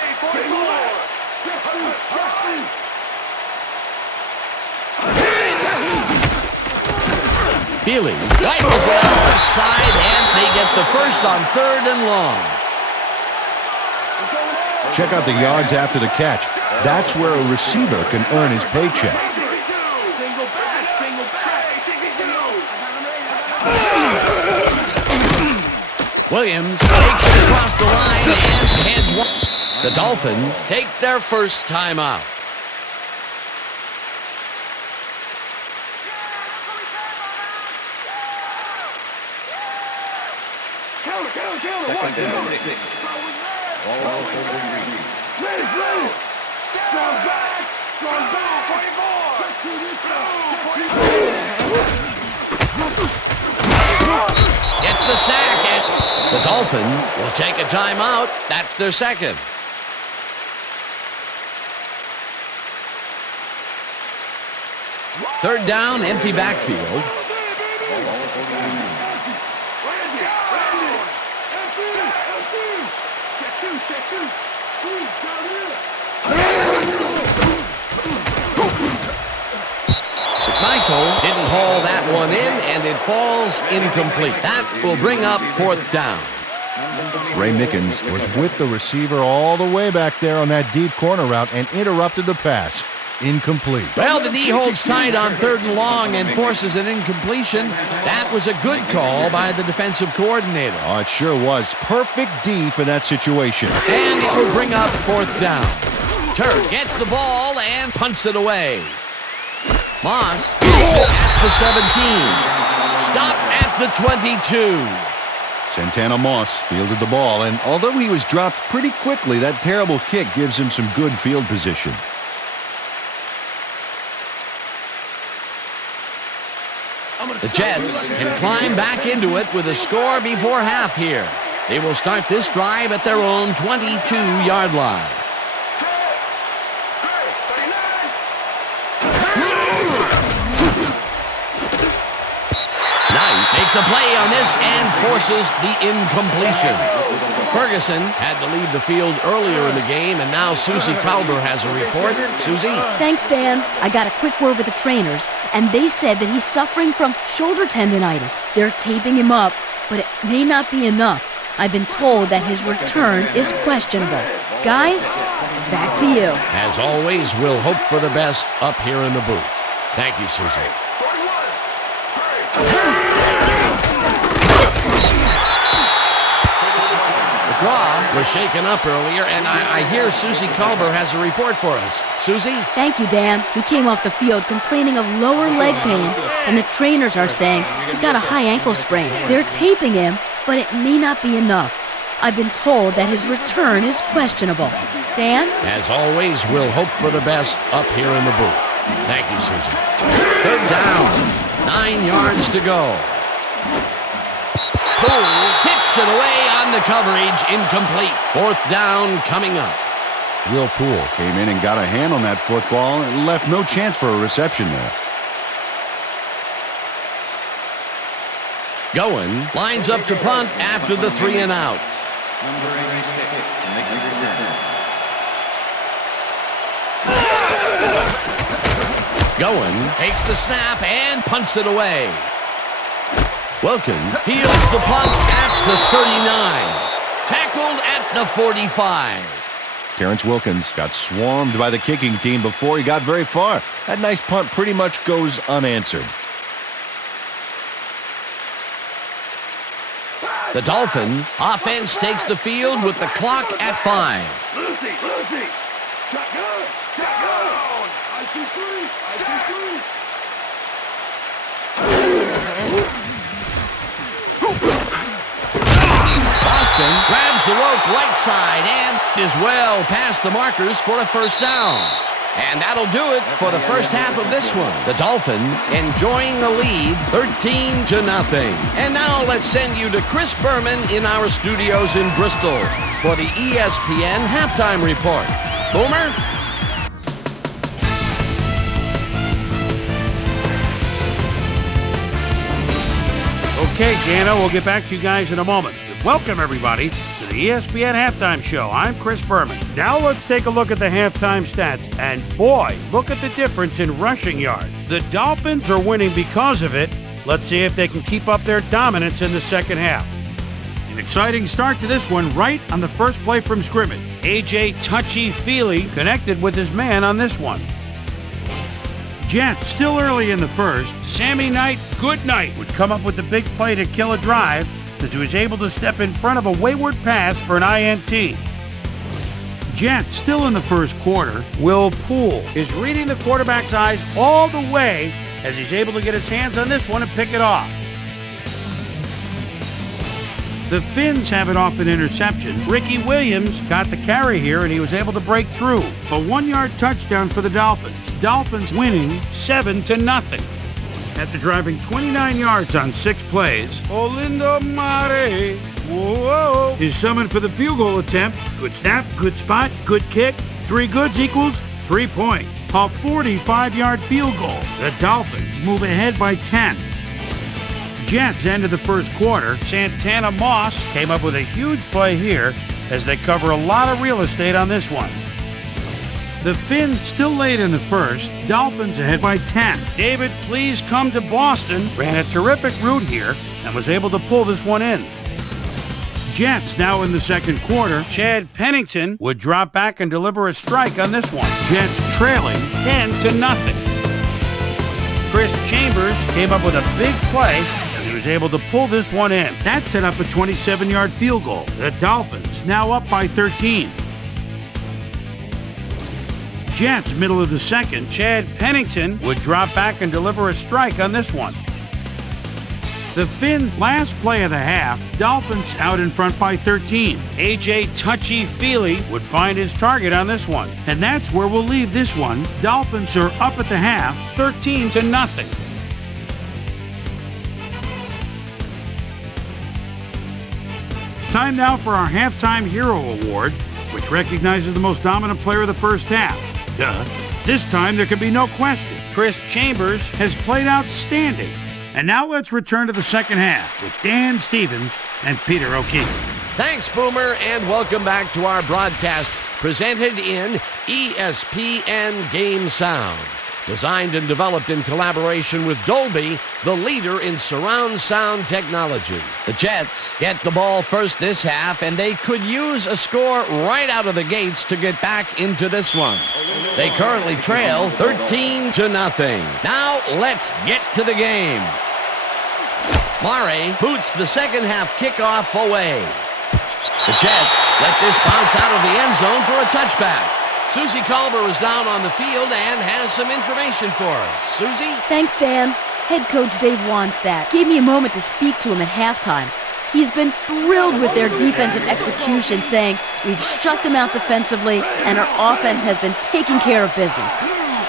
Feely rifles it out left side, and they get the first on 3rd and long. Check out the yards after the catch. That's where a receiver can earn his paycheck. Williams takes it across the line and heads one. The Dolphins take their first timeout. Second and 6. Ball 43. Ready. Strong back. 44. Gets the sack, and the Dolphins will take a timeout. That's their second. Third down, empty backfield. Michael didn't haul that one in, and it falls incomplete. That will bring up 4th down. Ray Mickens was with the receiver all the way back there on that deep corner route and interrupted the pass. Incomplete. Well, the D holds tight on 3rd and long and forces an incompletion. That was a good call by the defensive coordinator. Oh, it sure was. Perfect D for that situation. And it will bring up 4th down. Turk gets the ball and punts it away. Moss gets it at the 17. Stopped at the 22. Santana Moss fielded the ball, and although he was dropped pretty quickly, that terrible kick gives him some good field position. The Jets can climb back into it with a score before half here. They will start this drive at their own 22-yard line. Knight makes a play on this and forces the incompletion. Ferguson had to leave the field earlier in the game, and now Suzy Kolber has a report. Suzy? Thanks, Dan. I got a quick word with the trainers, and they said that he's suffering from shoulder tendonitis. They're taping him up, but it may not be enough. I've been told that his return is questionable. Guys, back to you. As always, we'll hope for the best up here in the booth. Thank you, Suzy. McGraw was shaken up earlier, and I hear Suzy Kolber has a report for us. Suzy? Thank you, Dan. He came off the field complaining of lower leg pain, and the trainers are saying he's got a high ankle sprain. They're taping him, but it may not be enough. I've been told that his return is questionable. Dan? As always, we'll hope for the best up here in the booth. Thank you, Suzy. 3rd down. 9 yards to go. Poole tips it away on the coverage, incomplete. 4th down coming up. Will Poole came in and got a hand on that football and left no chance for a reception there. Goin lines up to punt after the 3 and out. Number 86 to make the return. Goin takes the snap and punts it away. Wilkins fields the punt at the 39. Tackled at the 45. Terrence Wilkins got swarmed by the kicking team before he got very far. That nice punt pretty much goes unanswered. The Dolphins offense takes the field with the clock at 5. Lucy. Shotgun. I see three. Boston grabs the rope right side and is well past the markers for a first down. And that'll do it for the first half of this one. The Dolphins enjoying the lead 13-0. And now let's send you to Chris Berman in our studios in Bristol for the ESPN Halftime Report. Boomer? Okay, Dana, we'll get back to you guys in a moment. Welcome, everybody, to the ESPN Halftime Show. I'm Chris Berman. Now let's take a look at the halftime stats. And boy, look at the difference in rushing yards. The Dolphins are winning because of it. Let's see if they can keep up their dominance in the second half. An exciting start to this one right on the first play from scrimmage. A.J. Touchy-Feely connected with his man on this one. Jets still early in the first. Sammy Knight, good night, would come up with the big play to kill a drive as he was able to step in front of a wayward pass for an INT. Jets still in the first quarter. Will Poole is reading the quarterback's eyes all the way as he's able to get his hands on this one and pick it off. The Finns have it off an interception. Ricky Williams got the carry here and he was able to break through. A 1-yard touchdown for the Dolphins. Dolphins winning 7-0. After driving 29 yards on 6 plays, Olindo Mare, whoa, is summoned for the field goal attempt. Good snap, good spot, good kick. 3 goods equals 3 points. A 45-yard field goal. The Dolphins move ahead by 10. Jets ended the first quarter. Santana Moss came up with a huge play here as they cover a lot of real estate on this one. The Finns still late in the first. Dolphins ahead by 10. David, please come to Boston. Ran a terrific route here and was able to pull this one in. Jets now in the second quarter. Chad Pennington would drop back and deliver a strike on this one. Jets trailing 10-0. Chris Chambers came up with a big play as he was able to pull this one in. That set up a 27-yard field goal. The Dolphins now up by 13. Jets, middle of the second. Chad Pennington would drop back and deliver a strike on this one. The Finns' last play of the half. Dolphins out in front by 13. A.J. Touchy-Feely would find his target on this one. And that's where we'll leave this one. Dolphins are up at the half, 13-0. Time now for our Halftime Hero Award, which recognizes the most dominant player of the first half. Duh. This time there can be no question. Chris Chambers has played outstanding. And now let's return to the second half with Dan Stevens and Peter O'Keefe. Thanks, Boomer, and welcome back to our broadcast presented in ESPN Game Sound. Designed and developed in collaboration with Dolby, the leader in surround sound technology. The Jets get the ball first this half, and they could use a score right out of the gates to get back into this one. They currently trail 13-0. Now let's get to the game. Mare boots the second half kickoff away. The Jets let this bounce out of the end zone for a touchback. Suzy Kolber is down on the field and has some information for us. Suzy? Thanks, Dan. Head coach Dave Wannstedt gave me a moment to speak to him at halftime. He's been thrilled with their defensive execution, saying, "We've shut them out defensively, and our offense has been taking care of business.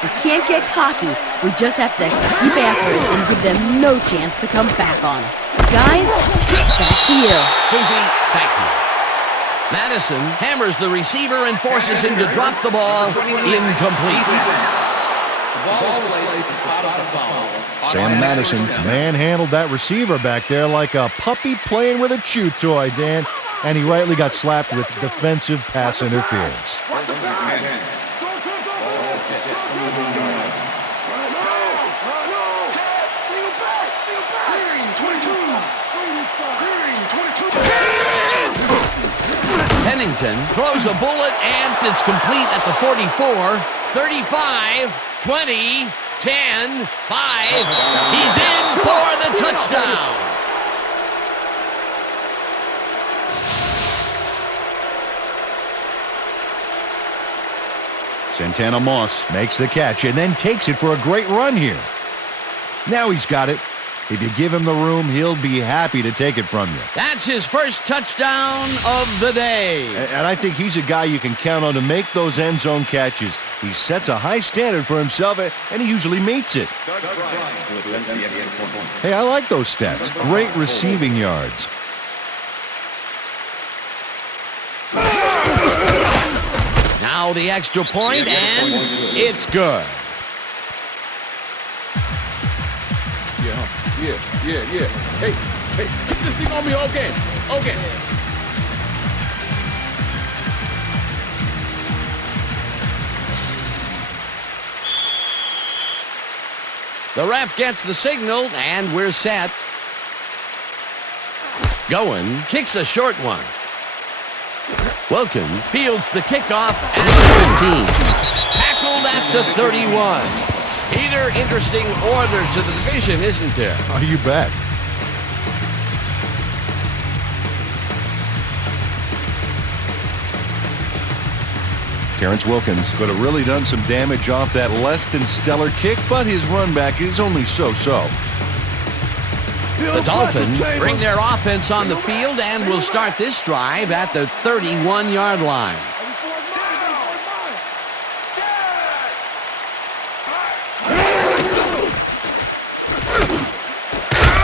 We can't get cocky. We just have to keep after it and give them no chance to come back on us." Guys, back to you. Suzy, thank you. Madison hammers the receiver and forces him to drop the ball. Incomplete. Sam Madison manhandled that receiver back there like a puppy playing with a chew toy, Dan. And he rightly got slapped with defensive pass interference. Pennington throws a bullet, and it's complete at the 44, 35, 20, 10, 5. He's in for the touchdown. Santana Moss makes the catch and then takes it for a great run here. Now he's got it. If you give him the room, he'll be happy to take it from you. That's his first touchdown of the day. And I think he's a guy you can count on to make those end zone catches. He sets a high standard for himself, and he usually meets it. Hey, I like those stats. Great receiving yards. Now the extra point, and it's good. Yeah. Hey, keep this thing on me. Okay. The ref gets the signal, and we're set. Goin kicks a short one. Wilkins fields the kickoff at the 15. Tackled at the 31. Peter, interesting order to the division, isn't there? Oh, you bet. Terrence Wilkins could have really done some damage off that less than stellar kick, but his run back is only so-so. The Dolphins bring their offense on the field and will start this drive at the 31-yard line.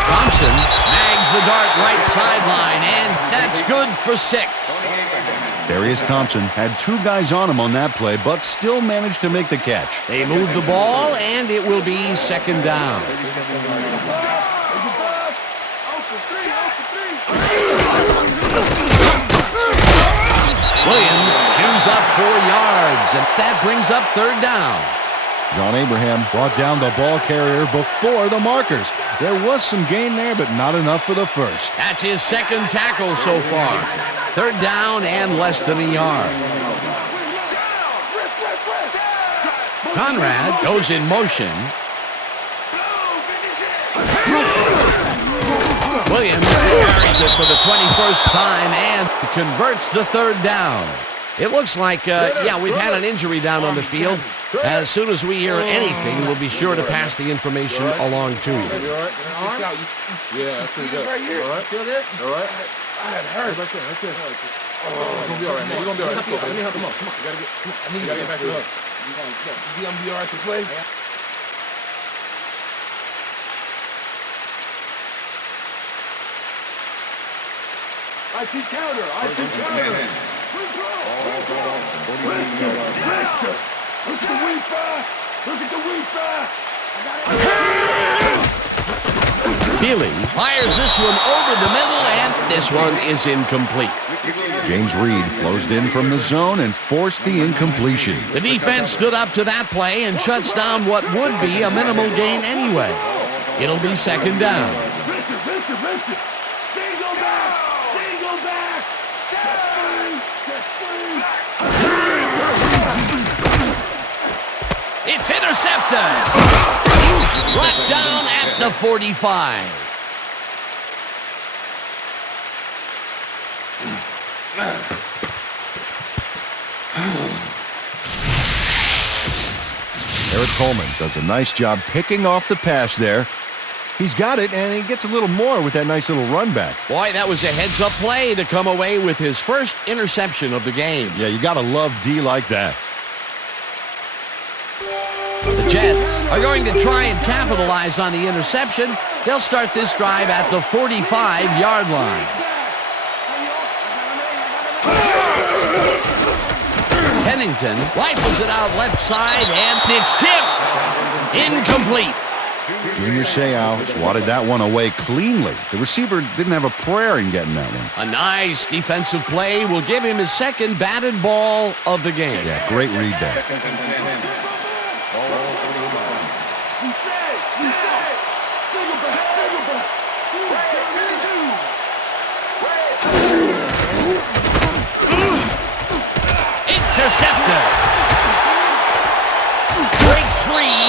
Thompson snags the dart right sideline, and that's good for 6. Darius Thompson had 2 guys on him on that play, but still managed to make the catch. They move the ball, and it will be second down. Williams chews up 4 yards, and that brings up third down. John Abraham brought down the ball carrier before the markers. There was some gain there, but not enough for the first. That's his second tackle so far. Third down and less than a yard. Conrad goes in motion. Williams carries it for the 21st time and converts the third down. It looks like, we've had an injury down on the field. As soon as we hear anything, we'll be sure to pass the information along to you. Yeah, that's pretty good. Right here. All right. Feel this? All right. It hurts. Right there. You're gonna be all right, man. You're gonna be all right. Let's go, baby. Come on. You gotta get. Come on. I need you to get back to us. You gonna be all right to play? I see counter. Look at the weeper. Feely fires this one over the middle, and this one is incomplete. James Reed closed in from the zone and forced the incompletion. The defense stood up to that play and shuts down what would be a minimal gain anyway. It'll be second down. Listen. Single back. It's intercepted. Brought down at the 45. Eric Coleman does a nice job picking off the pass there. He's got it, and he gets a little more with that nice little run back. Boy, that was a heads-up play to come away with his first interception of the game. Yeah, you got to love D like that. The Jets are going to try and capitalize on the interception. They'll start this drive at the 45-yard line. Pennington rifles it out left side, and it's tipped. Incomplete. Junior Seau swatted that one away cleanly. The receiver didn't have a prayer in getting that one. A nice defensive play will give him his second batted ball of the game. Yeah, great read there. Intercepted. Breaks free.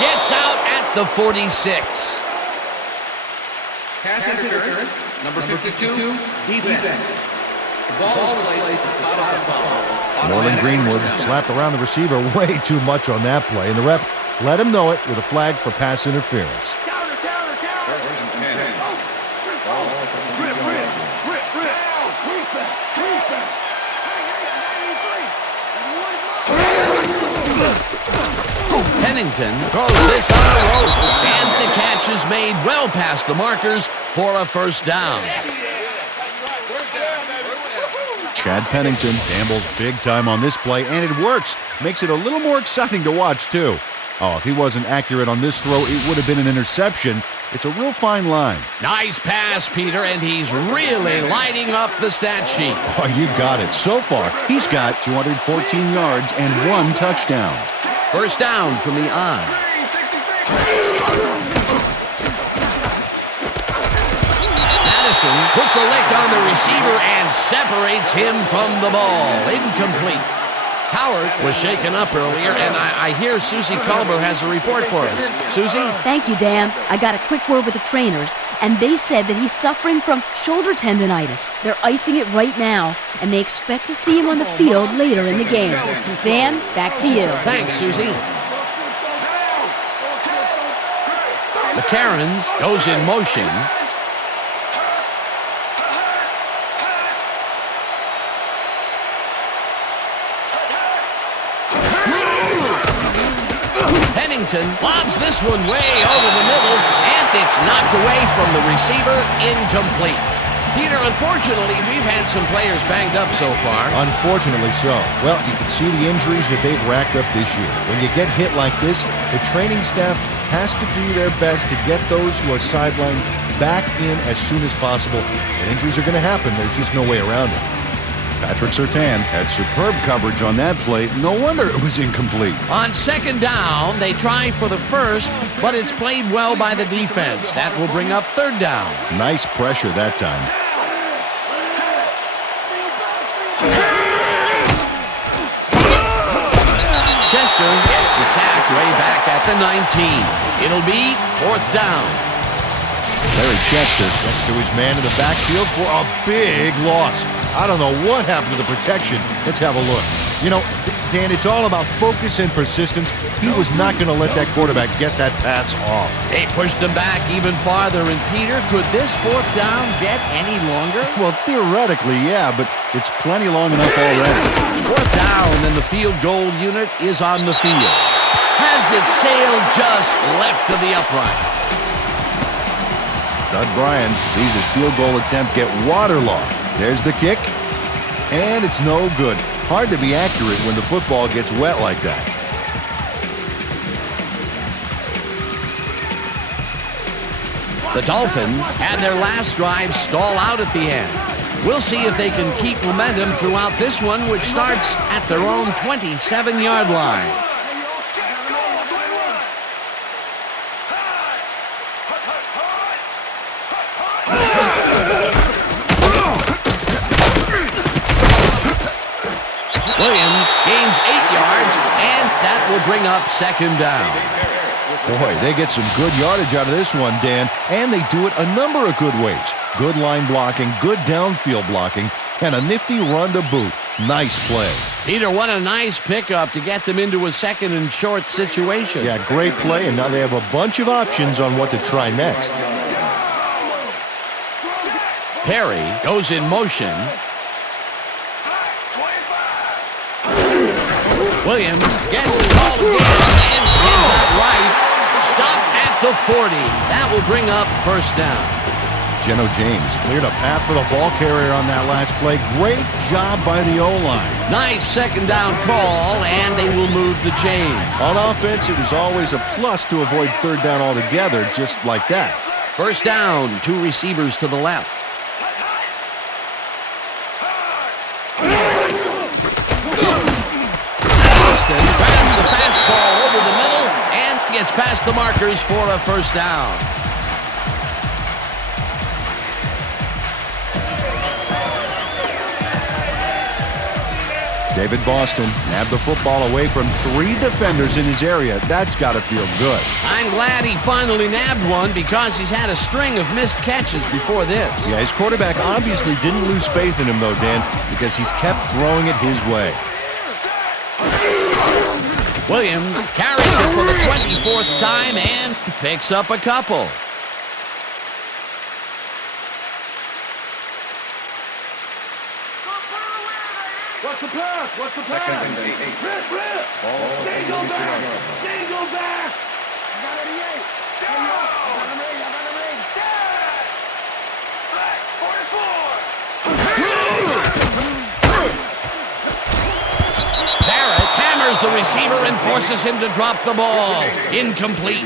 Gets out at the 46. Pass interference, number 52, defense. The ball was placed out of bounds. Norman Greenwood slapped around the receiver way too much on that play, and the ref let him know it with a flag for pass interference. Defense. Defense. Pennington throws this on the rope, and the catch is made well past the markers for a first down. Chad Pennington gambles big time on this play, and it works. Makes it a little more exciting to watch, too. Oh, if he wasn't accurate on this throw, it would have been an interception. It's a real fine line. Nice pass, Peter, and he's really lighting up the stat sheet. Oh, you got it. So far, he's got 214 yards and 1 touchdown. First down from the on. Madison puts a lick on the receiver and separates him from the ball. Incomplete. Howard was shaken up earlier, and I hear Suzy Kolber has a report for us. Suzy? Thank you, Dan. I got a quick word with the trainers, and they said that he's suffering from shoulder tendonitis. They're icing it right now, and they expect to see him on the field later in the game. Dan, back to you. Thanks, Suzy. McCarron's goes in motion. Pennington lobs this one way over the middle, and it's knocked away from the receiver. Incomplete. Peter, unfortunately, we've had some players banged up so far. Unfortunately so. Well, you can see the injuries that they've racked up this year. When you get hit like this, the training staff has to do their best to get those who are sidelined back in as soon as possible. And injuries are going to happen. There's just no way around it. Patrick Surtain had superb coverage on that play. No wonder it was incomplete. On second down, they try for the first, but it's played well by the defense. That will bring up third down. Nice pressure that time. Chester gets the sack way back at the 19. It'll be fourth down. Larry Chester gets to his man in the backfield for a big loss. I don't know what happened to the protection. Let's have a look. You know, Dan, it's all about focus and persistence. He was not going to let that quarterback get that pass off. They pushed him back even farther, and Peter, could this fourth down get any longer? Well, theoretically, yeah, but it's plenty long enough already. Fourth down, and the field goal unit is on the field. Has it sailed just left of the upright. Doug Bryan sees his field goal attempt get waterlogged. There's the kick, and it's no good. Hard to be accurate when the football gets wet like that. The Dolphins had their last drive stall out at the end. We'll see if they can keep momentum throughout this one, which starts at their own 27-yard line. Williams gains 8 yards, and that will bring up second down. Boy, they get some good yardage out of this one, Dan, and they do it a number of good ways. Good line blocking, good downfield blocking, and a nifty run to boot. Nice play. Peter, what a nice pickup to get them into a second and short situation. Yeah, great play, and now they have a bunch of options on what to try next. Perry goes in motion. Williams gets the ball again and heads out right. Stopped at the 40. That will bring up first down. Geno James cleared a path for the ball carrier on that last play. Great job by the O-line. Nice second down call, and they will move the chain. On offense, it was always a plus to avoid third down altogether, just like that. First down, 2 receivers to the left. Grabs the fastball over the middle and gets past the markers for a first down. David Boston nabbed the football away from 3 defenders in his area. That's got to feel good. I'm glad he finally nabbed one because he's had a string of missed catches before this. Yeah, his quarterback obviously didn't lose faith in him, though, Dan, because he's kept throwing it his way. Williams carries it for the 24th time and picks up a couple. What's the pass? What's the pass? Rip. Dingo back. Dingo back. I got 88. Go. I got him ready. Back. 44. Barrett hammers the receiver and forces him to drop the ball. Incomplete.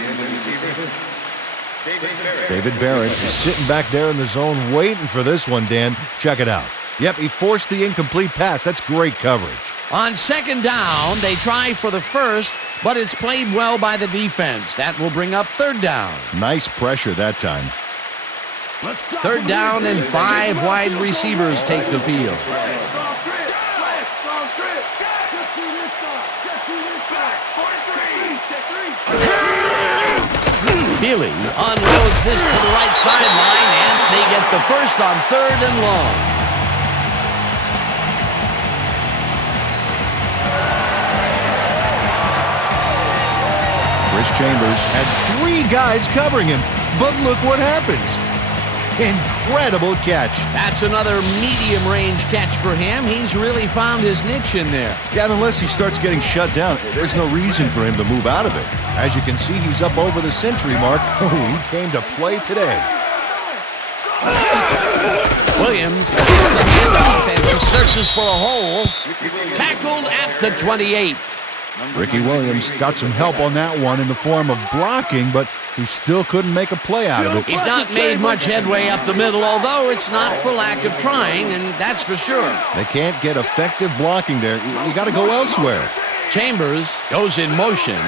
David Barrett is sitting back there in the zone waiting for this one, Dan. Check it out. Yep, he forced the incomplete pass. That's great coverage. On second down, they try for the first, but it's played well by the defense. That will bring up third down. Nice pressure that time. Third down and 5 wide receivers take the field. Feely unloads this to the right sideline, and they get the first on third and long. Chris Chambers had 3 guys covering him, but look what happens. Incredible catch. That's another medium-range catch for him. He's really found his niche in there. Yeah, unless he starts getting shut down, there's no reason for him to move out of it. As you can see, he's up over the century mark. Oh, he came to play today. Williams gets the handoff and searches for a hole. Tackled at the 28. Ricky Williams got some help on that one in the form of blocking, but he still couldn't make a play out of it. He's not made much headway up the middle, although it's not for lack of trying, and that's for sure. They can't get effective blocking there. You got to go elsewhere. Chambers goes in motion.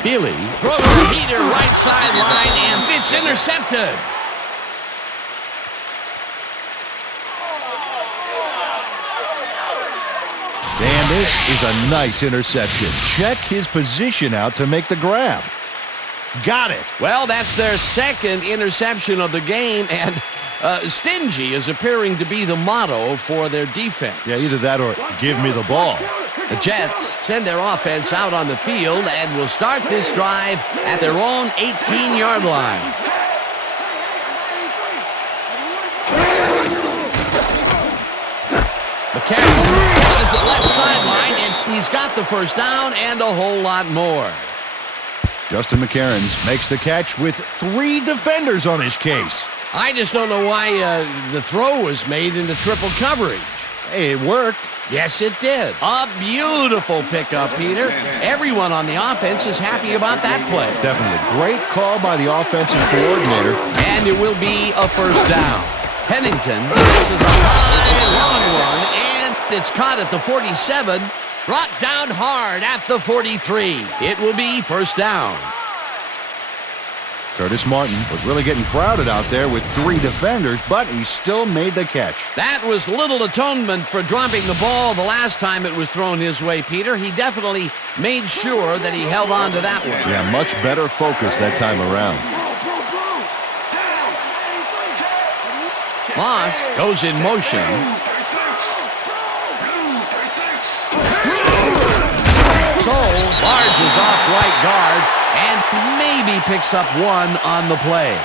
Feely throws a heater right sideline, and it's intercepted. Dan, this is a nice interception. Check his position out to make the grab. Got it. Well, that's their second interception of the game, and stingy is appearing to be the motto for their defense. Yeah, either that or give me the ball. The Jets send their offense out on the field and will start this drive at their own 18-yard line. McCarron passes it left sideline, and he's got the first down and a whole lot more. Justin McCarron makes the catch with 3 defenders on his case. I just don't know why the throw was made into triple coverage. Hey, it worked. Yes, it did. A beautiful pickup, Peter. Everyone on the offense is happy about that play. Definitely. Great call by the offensive coordinator. And it will be a first down. Pennington passes a high, long one, and it's caught at the 47. Brought down hard at the 43. It will be first down. Curtis Martin was really getting crowded out there with 3 defenders, but he still made the catch. That was little atonement for dropping the ball the last time it was thrown his way, Peter. He definitely made sure that he held on to that one. Yeah, much better focus that time around. Moss goes in motion. Soul barges off right guard and maybe picks up 1 on the play.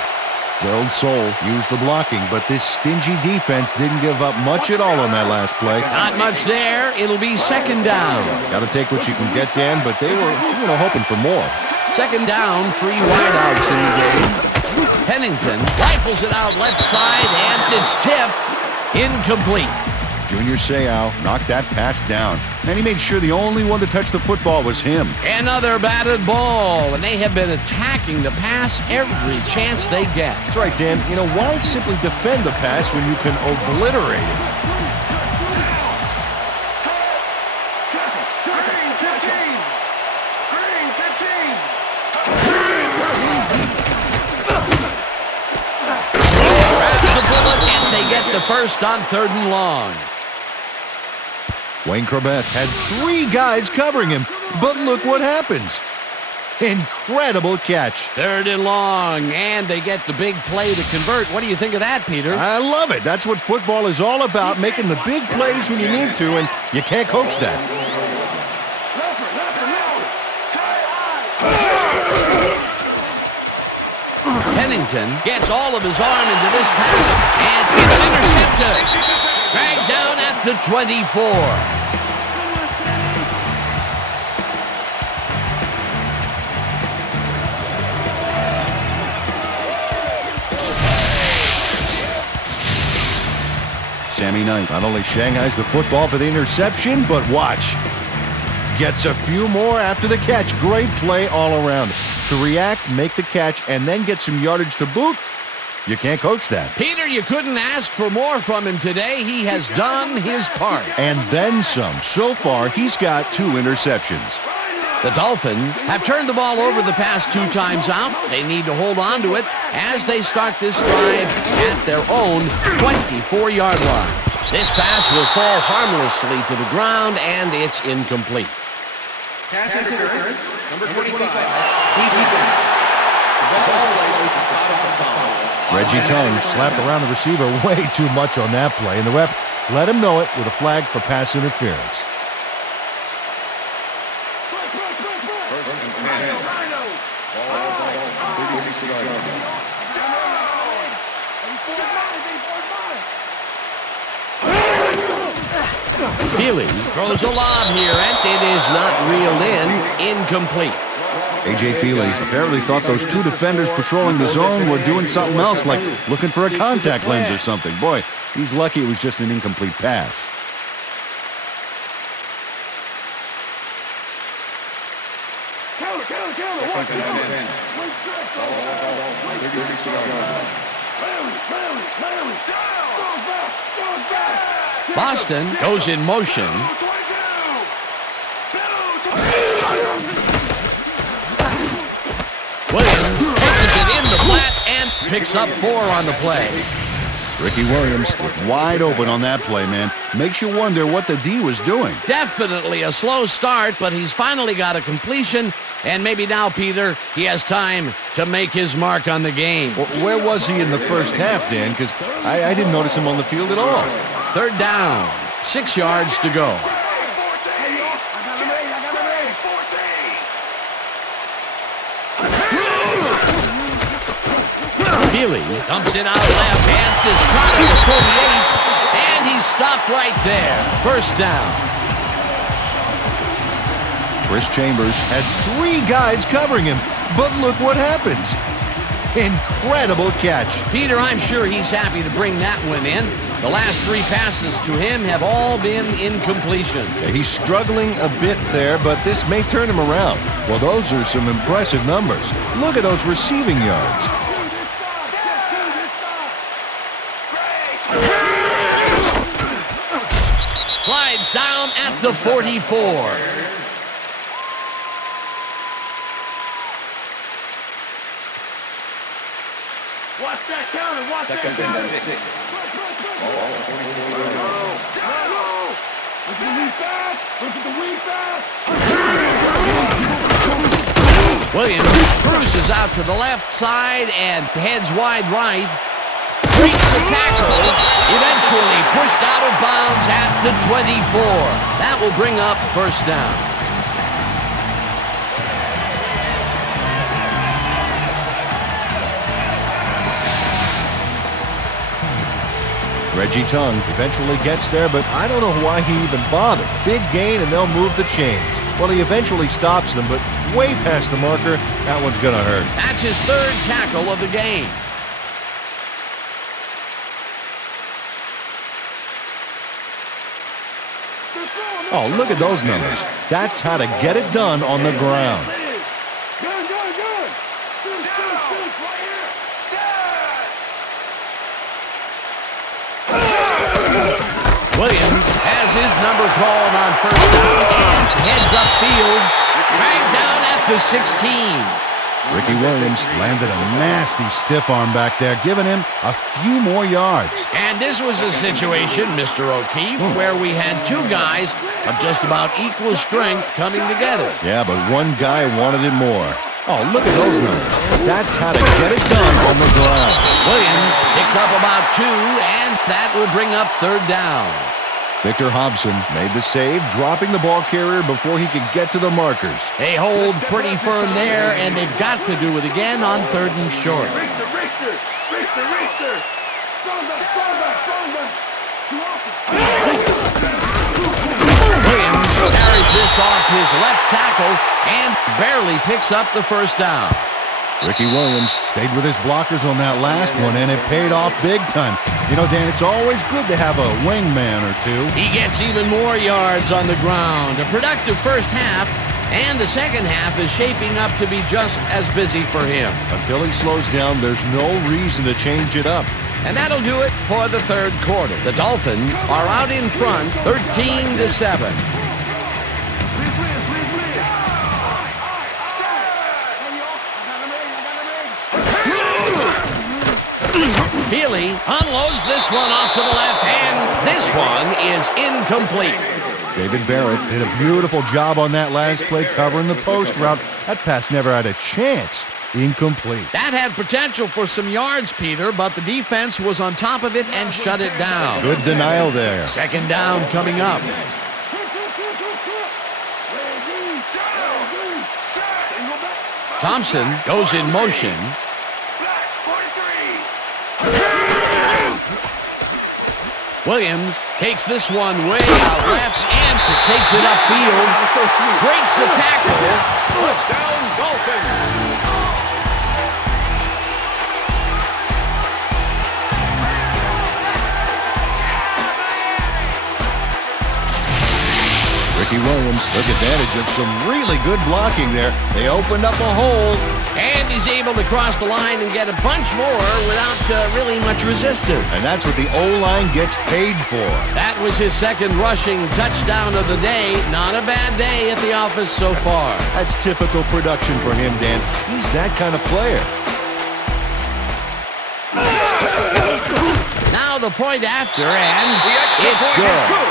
Gerald Soul used the blocking, but this stingy defense didn't give up much at all on that last play. Not much there. It'll be second down. Got to take what you can get, Dan, but they were, hoping for more. Second down, 3 wideouts in the game. Pennington rifles it out left side, and it's tipped. Incomplete. Junior Seau knocked that pass down. And he made sure the only one to touch the football was him. Another batted ball, and they have been attacking the pass every chance they get. That's right, Dan. Why simply defend the pass when you can obliterate it? Grabs the bullet, and they get the first on 3rd and long. Wayne Corbett had 3 guys covering him, but look what happens. Incredible catch. 3rd and long, and they get the big play to convert. What do you think of that, Peter? I love it. That's what football is all about, making the big plays when you need to, and you can't coach that. Pennington gets all of his arm into this pass, and it's intercepted. Dragged the 24. Sammy Knight not only shanghais the football for the interception, but watch. Gets a few more after the catch. Great play all around. To react, make the catch, and then get some yardage to boot. You can't coach that. Peter, you couldn't ask for more from him today. He has done his part. And then some. So far, he's got 2 interceptions. The Dolphins have turned the ball over the past 2 times out. They need to hold on to it as they start this drive at their own 24-yard line. This pass will fall harmlessly to the ground, and it's incomplete. Pass interference, number 25. Defense. The ball is out of the foul. Reggie Tongue slapped around the receiver way too much on that play, and the ref let him know it with a flag for pass interference. Feely throws a lob here, and it is not reeled in. Incomplete. A.J. Feely apparently thought those 2 defenders patrolling the zone were doing something else, like looking for a contact lens or something. Boy, he's lucky it was just an incomplete pass. Boston goes in motion. Williams pitches it in the flat and picks up 4 on the play. Ricky Williams was wide open on that play, man. Makes you wonder what the D was doing. Definitely a slow start, but he's finally got a completion, and maybe now, Peter, he has time to make his mark on the game. Well, where was he in the first half, Dan? Because I didn't notice him on the field at all. 3rd down, 6 yards to go. Feely dumps it out left, and is caught at the 48, and he's stopped right there. 1st down. Chris Chambers had 3 guys covering him, but look what happens. Incredible catch. Peter, I'm sure he's happy to bring that one in. The last 3 passes to him have all been incompletion. He's struggling a bit there, but this may turn him around. Well, those are some impressive numbers. Look at those receiving yards. Slides down at the 44. Watch that counter, watch that counter. 6. Look at the weak pass. Look at the weak pass. Williams cruises out to the left side and heads wide right. Breaks the tackle. Eventually pushed out of bounds at the 24. That will bring up 1st down. Reggie Tongue eventually gets there, but I don't know why he even bothered. Big gain, and they'll move the chains. Well, he eventually stops them, but way past the marker. That one's going to hurt. That's his 3rd tackle of the game. Oh, look at those numbers. That's how to get it done on the ground. Williams has his number called on 1st down and heads upfield, right down at the 16. Ricky Williams landed a nasty stiff arm back there, giving him a few more yards. And this was a situation, Mr. O'Keefe, where we had 2 guys of just about equal strength coming together. Yeah, but one guy wanted it more. Oh, look at those numbers. That's how to get it done on the ground. Williams picks up about 2, and that will bring up 3rd down. Victor Hobson made the save, dropping the ball carrier before he could get to the markers. They hold pretty firm there, and they've got to do it again on 3rd and short. Richter. Strong back. this off his left tackle and barely picks up the first down. Ricky Williams stayed with his blockers on that last one, and it paid off big time. You know, Dan, it's always good to have a wingman or two. He gets even more yards on the ground. A productive first half, and the second half is shaping up to be just as busy for him. Until he slows down, there's no reason to change it up. And that'll do it for the third quarter. The Dolphins are out in front, 13-7. Healy unloads this one off to the left, and this one is incomplete. David Barrett did a beautiful job on that last play covering the post route. That pass never had a chance. Incomplete. That had potential for some yards, Peter, but the defense was on top of it and shut it down. Good denial there. Second down coming up. Thompson goes in motion. Williams takes this one way out left and takes it upfield. Breaks the tackle. Touchdown, Dolphins. Ricky Williams took advantage of some really good blocking there. They opened up a hole. And he's able to cross the line and get a bunch more without really much resistance. And that's what the O-line gets paid for. That was his second rushing touchdown of the day. Not a bad day at the office so far. That's typical production for him, Dan. He's that kind of player. Now the point after, and it's good.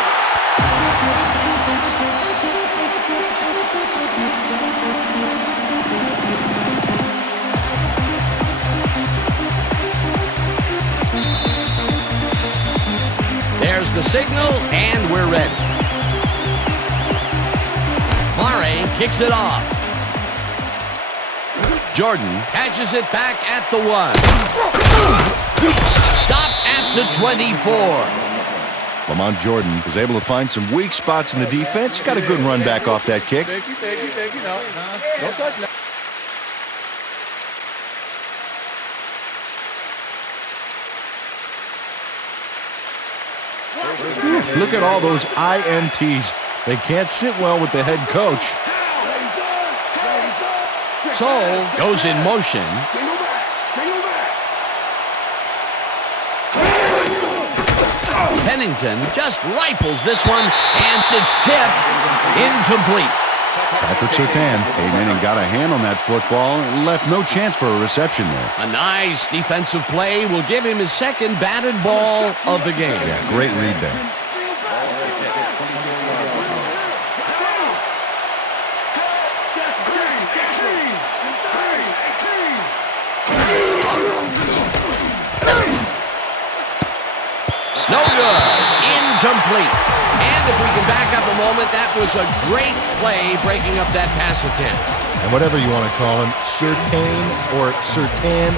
There's the signal, and we're ready. Mare kicks it off. Jordan catches it back at the 1. Stopped at the 24. Lamont Jordan was able to find some weak spots in the defense. Got a good run back off that kick. Thank you. No, don't touch that. Look at all those INTs. They can't sit well with the head coach. Soul goes in motion. Pennington just rifles this one, and it's tipped. Incomplete. Patrick Surtain came in and got a hand on that football and left no chance for a reception there. A nice defensive play will give him his second batted ball of the game. Yeah, great read there. No good. Incomplete. And if we can back up a moment, that was a great play breaking up that pass attempt. And whatever you want to call him, Surtain or Surtain,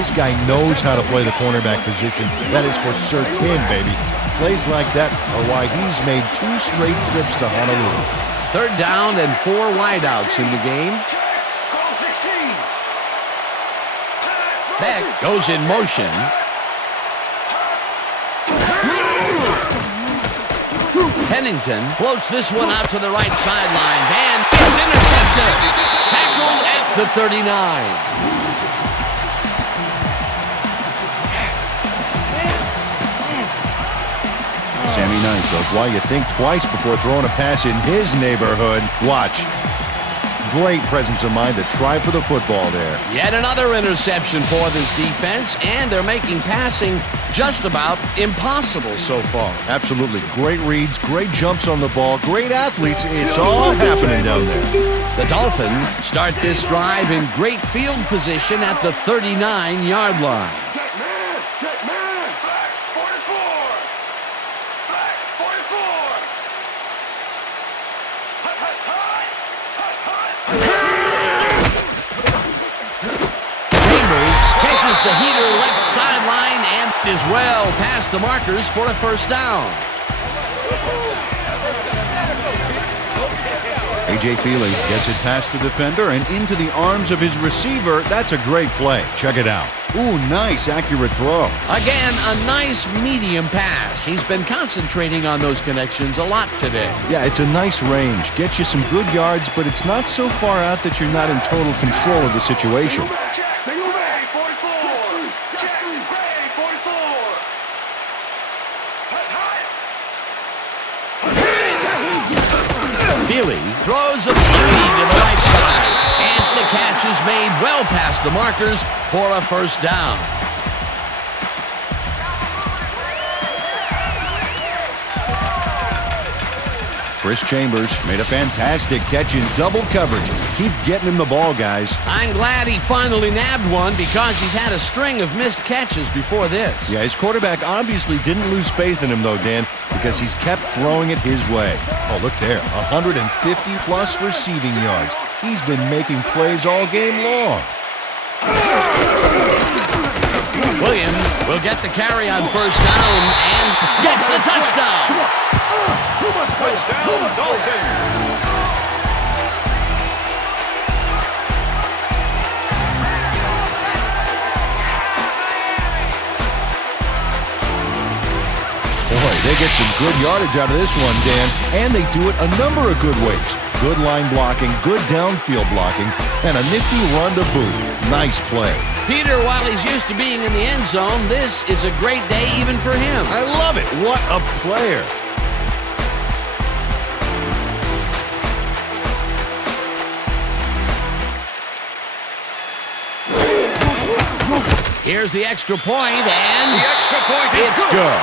this guy knows how to play the cornerback position. That is for certain, baby. Plays like that are why he's made 2 straight trips to Honolulu. Third down and 4 wideouts in the game. Beck goes in motion. Pennington floats this one out to the right sidelines, and it's intercepted. Tackled at the 39. Sammy Knight shows why you think twice before throwing a pass in his neighborhood. Watch. Great presence of mind to try for the football there. Yet another interception for this defense, and they're making passing just about impossible so far. Absolutely. Great reads, great jumps on the ball, great athletes. It's all happening down there. The Dolphins start this drive in great field position at the 39-yard line. The heater left sideline and is well past the markers for a first down. A.J. Feely gets it past the defender and into the arms of his receiver. That's a great play. Check it out. Ooh, nice, accurate throw. Again, a nice medium pass. He's been concentrating on those connections a lot today. Yeah, it's a nice range. Gets you some good yards, but it's not so far out that you're not in total control of the situation. Feely throws a beauty to the right side, and the catch is made well past the markers for a first down. Chris Chambers made a fantastic catch in double coverage. Keep getting him the ball, guys. I'm glad he finally nabbed one because he's had a string of missed catches before this. Yeah, his quarterback obviously didn't lose faith in him, though, Dan, because he's kept throwing it his way. Oh, look there, 150-plus receiving yards. He's been making plays all game long. Williams will get the carry on first down and gets the touchdown. Touchdown, Dolphins! Boy, they get some good yardage out of this one, Dan, and they do it a number of good ways. Good line blocking, good downfield blocking, and a nifty run to boot. Nice play. Peter, while he's used to being in the end zone, this is a great day even for him. I love it. What a player. Here's the extra point, and The extra point is it's good.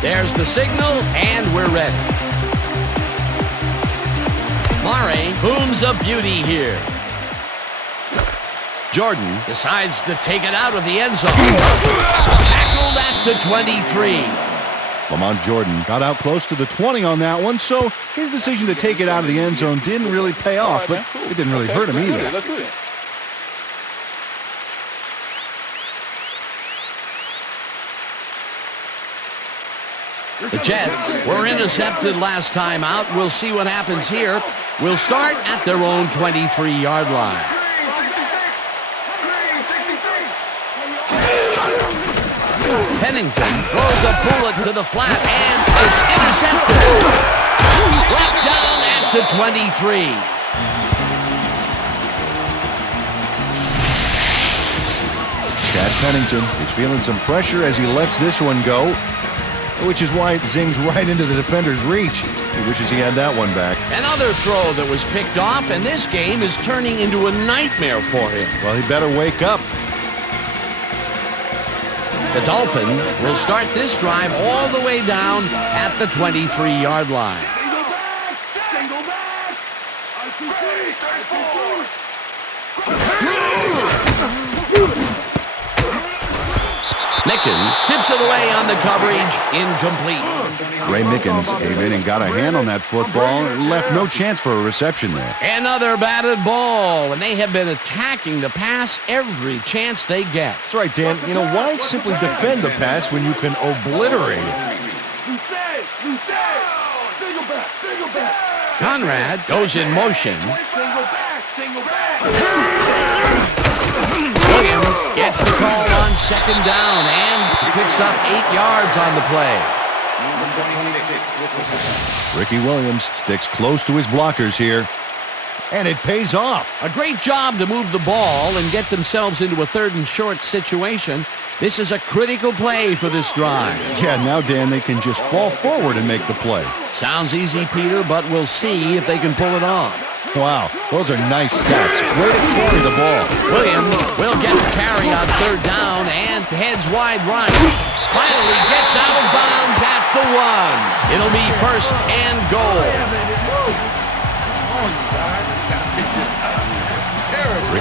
There's the signal, and we're ready. Mare booms a beauty here. Jordan decides to take it out of the end zone. Tackled at the 23. Lamont Jordan got out close to the 20 on that one, so his decision to take it out of the end zone didn't really pay off, but it didn't really hurt him either. Let's do it. The Jets were intercepted last time out. We'll see what happens here. We'll start at their own 23-yard line. Pennington throws a bullet to the flat, and it's intercepted. Left down at the 23. Chad Pennington is feeling some pressure as he lets this one go, which is why it zings right into the defender's reach. He wishes he had that one back. Another throw that was picked off, and this game is turning into a nightmare for him. Well, he better wake up. The Dolphins will start this drive all the way down at the 23-yard line. Single back! Ready, 34! Mickens tips it away on the coverage, incomplete. Ray Mickens came in and got a hand on that football and left no chance for a reception there. Another batted ball, and they have been attacking the pass every chance they get. That's right, Dan. You know, why simply defend the pass when you can obliterate it? Single back! Conrad goes in motion. Single back! Williams gets the call on second down and picks up 8 yards on the play. Ricky Williams sticks close to his blockers here, and it pays off. A great job to move the ball and get themselves into a 3rd and short situation. This is a critical play for this drive. Yeah, now, Dan, they can just fall forward and make the play. Sounds easy, Peter, but we'll see if they can pull it off. Wow, those are nice stats. Way to carry the ball. Williams will get the carry on 3rd down and heads wide right. Finally gets out of bounds at the 1. It'll be 1st and goal.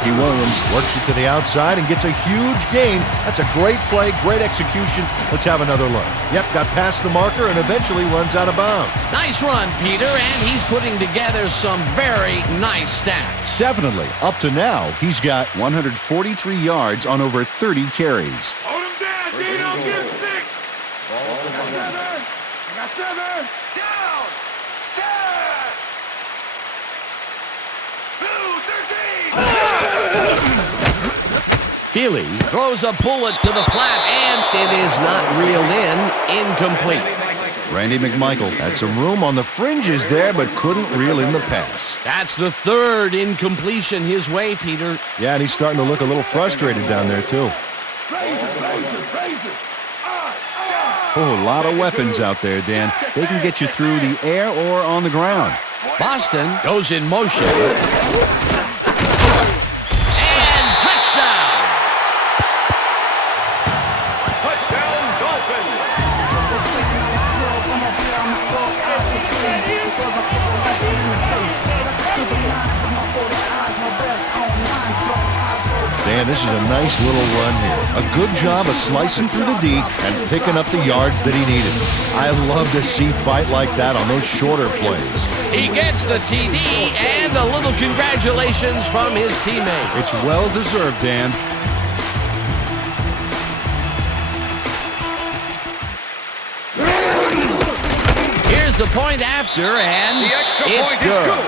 Ricky Williams works it to the outside and gets a huge gain. That's a great play, great execution. Let's have another look. Yep, got past the marker and eventually runs out of bounds. Nice run, Peter, and he's putting together some very nice stats. Definitely. Up to now, he's got 143 yards on over 30 carries. Hold him down, Dino. Give 6. I got 7. Down. 7. 2, 13. Feely throws a bullet to the flat, and it is not reeled in. Incomplete. Randy McMichael had some room on the fringes there, but couldn't reel in the pass. That's the third incompletion his way, Peter. Yeah, and he's starting to look a little frustrated down there, too. Oh, a lot of weapons out there, Dan. They can get you through the air or on the ground. Boston goes in motion. And touchdown! Touchdown, Dolphins. Dan, this is a nice little run here. A good job of slicing through the deep and picking up the yards that he needed. I love to see fight like that on those shorter plays. He gets the TD and a little congratulations from his teammates. It's well-deserved, Dan. Here's the point after, and The extra it's point is good.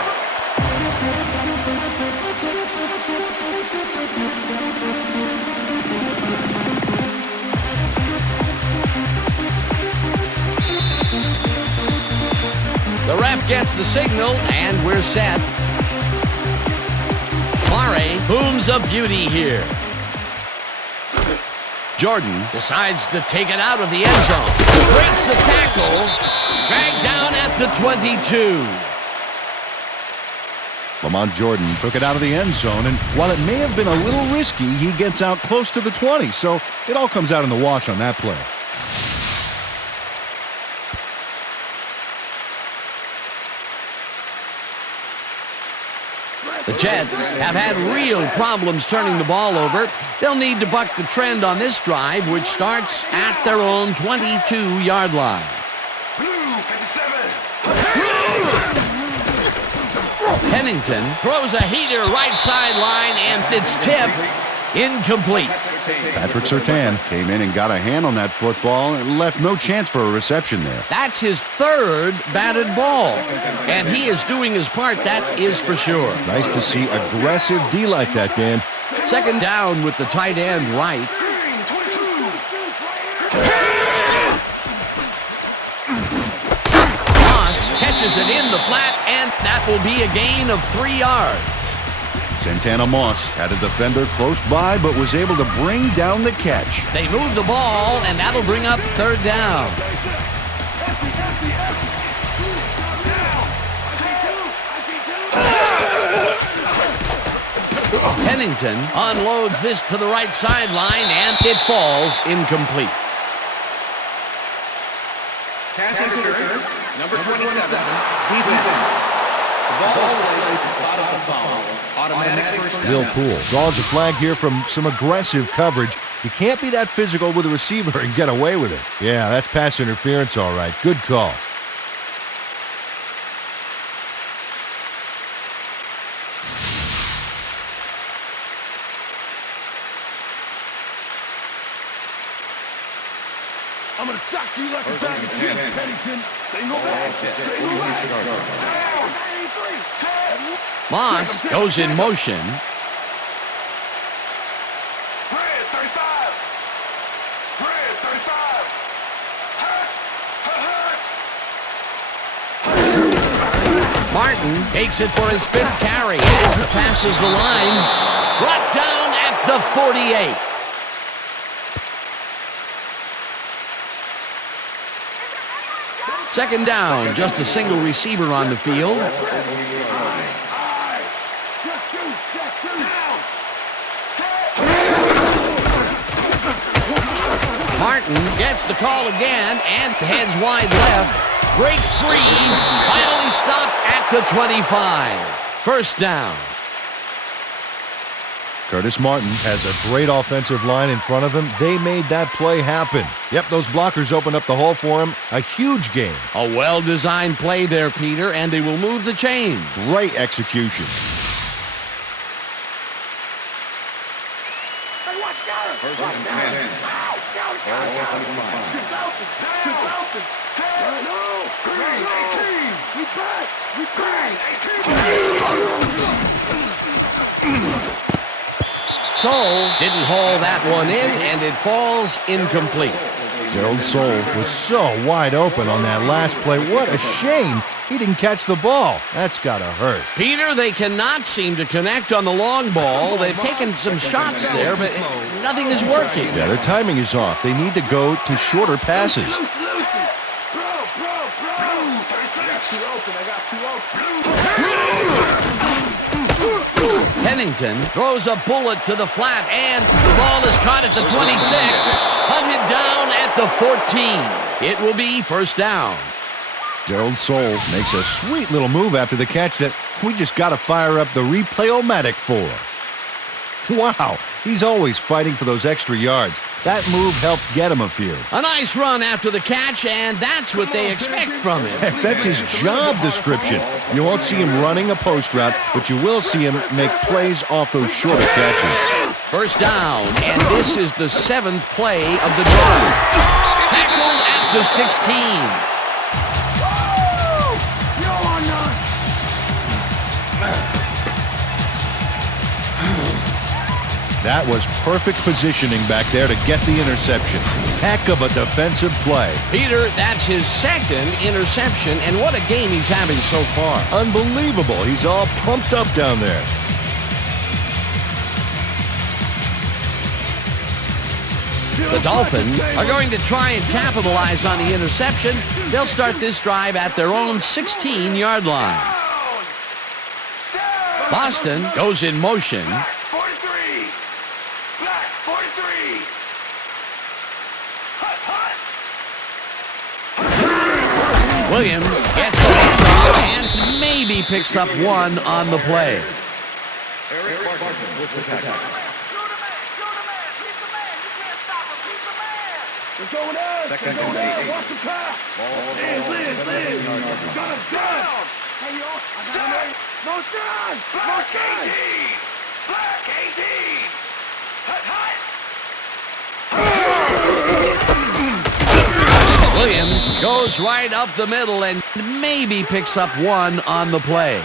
The ref gets the signal, and we're set. Mare booms a beauty here. Jordan decides to take it out of the end zone. Breaks the tackle. Dragged down at the 22. Lamont Jordan took it out of the end zone, and while it may have been a little risky, he gets out close to the 20, so it all comes out in the wash on that play. The Jets have had real problems turning the ball over. They'll need to buck the trend on this drive, which starts at their own 22-yard line. Blue 57. Pennington throws a heater right sideline, and it's tipped. Incomplete. Patrick Surtain came in and got a hand on that football and left no chance for a reception there. That's his third batted ball, and he is doing his part, that is for sure. Nice to see aggressive D like that, Dan. Second down with the tight end right. Moss catches it in the flat, and that will be a gain of 3 yards. Santana Moss had a defender close by, but was able to bring down the catch. They move the ball, and that'll bring up third down. Pennington unloads this to the right sideline, and it falls incomplete. Pass interference, number 27, defense. The ball is placed at the spot of the foul. Automatic first down. Bill Poole draws a flag here from some aggressive coverage. You can't be that physical with a receiver and get away with it. Yeah, that's pass interference, all right. Good call. I'm gonna sock you like a bag of chips, Pennington. Single back. Down. 93. Moss goes in motion. Red 35. Red 35. Martin takes it for his fifth carry and passes the line. Brought down at the 48. Second down, just a single receiver on the field. Martin gets the call again and heads wide left. Breaks free. Finally stopped at the 25. First down. Curtis Martin has a great offensive line in front of him. They made that play happen. Yep, those blockers opened up the hole for him. A huge game. A well-designed play there, Peter, and they will move the chains. Great execution. Hey, watch out! First Watch and out! 10. Ow! Down, Ball down, 25. Get Dolphins! Get Dolphins! No! Green 18! We back! We back! Soule didn't haul that one in, and it falls incomplete. Gerald Soule was so wide open on that last play. What a shame he didn't catch the ball. That's got to hurt. Peter, they cannot seem to connect on the long ball. They've taken some shots there, but nothing is working. Yeah, their timing is off. They need to go to shorter passes. Bro! I got two open. Pennington throws a bullet to the flat, and the ball is caught at the 26. Hunted down at the 14. It will be first down. Gerald Soule makes a sweet little move after the catch that we just got to fire up the replay-o-matic for. Wow, he's always fighting for those extra yards. That move helped get him a few. A nice run after the catch, and that's what they expect from him. Heck, that's his job description. You won't see him running a post route, but you will see him make plays off those shorter catches. First down, and this is the 7th play of the drive. Tackled at the 16. That was perfect positioning back there to get the interception. Heck of a defensive play. Peter, that's his 2nd interception, and what a game he's having so far. Unbelievable. He's all pumped up down there. The Dolphins are going to try and capitalize on the interception. They'll start this drive at their own 16-yard line. Boston goes in motion. Williams gets the handoff and maybe picks up one on the play. Second and 8. Watch the pass. Liz. Got him down. Hey, yo. I got him. Motion. Black 18. Black 18. Hut. Williams goes right up the middle and maybe picks up one on the play.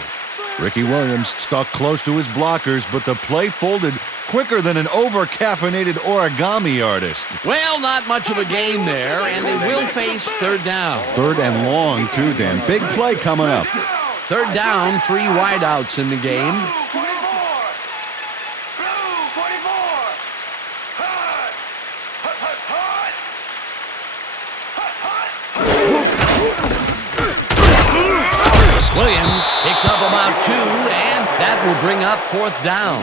Ricky Williams stuck close to his blockers, but the play folded quicker than an over-caffeinated origami artist. Well, not much of a game there, and they will face third down. Third and long, too, Dan. Big play coming up. Third down, 3 wideouts in the game. Williams picks up about 2, and that will bring up 4th down.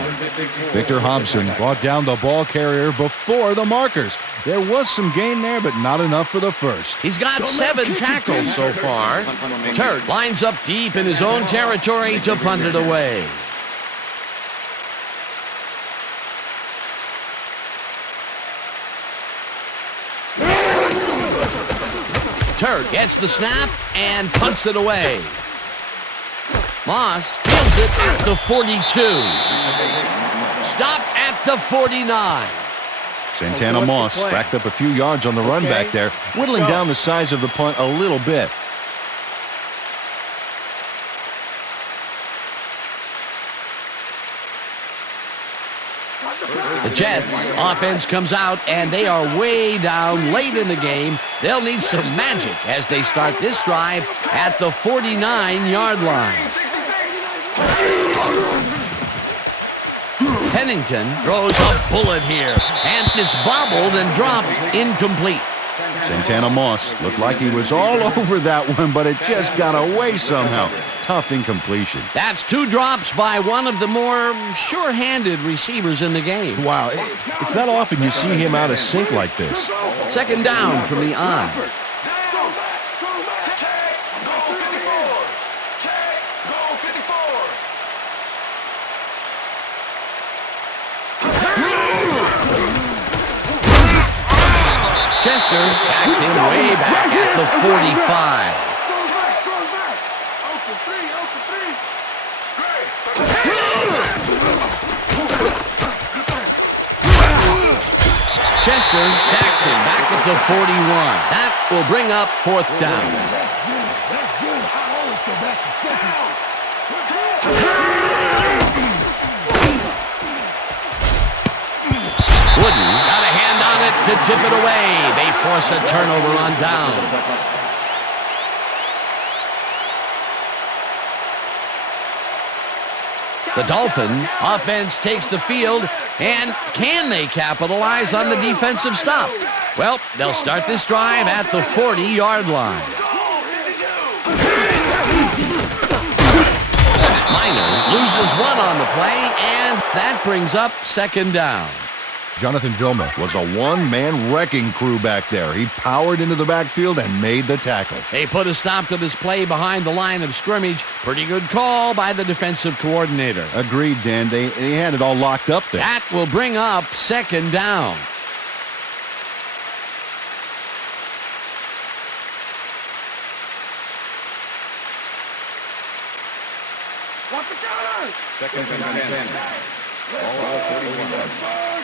Victor Hobson brought down the ball carrier before the markers. There was some gain there, but not enough for the first. He's got 7 tackles so far. Turt lines up deep in his own territory to punt it away. Turt gets the snap and punts it away. Moss fields it at the 42. Stopped at the 49. Santana Moss racked up a few yards on the run back there, whittling down the size of the punt a little bit. The Jets offense comes out, and they are way down late in the game. They'll need some magic as they start this drive at the 49-yard line. Pennington throws a bullet here, and it's bobbled and dropped incomplete. Santana Moss looked like he was all over that one, but it just got away somehow. Tough incompletion. That's 2 drops by one of the more sure-handed receivers in the game. Wow, it's not often you see him out of sync like this. Second down from the on. Chester sacks him way back at the 45. Chester sacks him back at the 41. That will bring up 4th down. That's good. I always go back to second. Wooden got a hand on it to tip it away. They force a turnover on down. The Dolphins offense takes the field, and can they capitalize on the defensive stop? Well, they'll start this drive at the 40-yard line. Minor loses one on the play, and that brings up 2nd down. Jonathan Vilma was a one-man wrecking crew back there. He powered into the backfield and made the tackle. They put a stop to this play behind the line of scrimmage. Pretty good call by the defensive coordinator. Agreed, Dan. They had it all locked up there. That will bring up 2nd down. Watch the counter! 2nd and 10. Ball 41.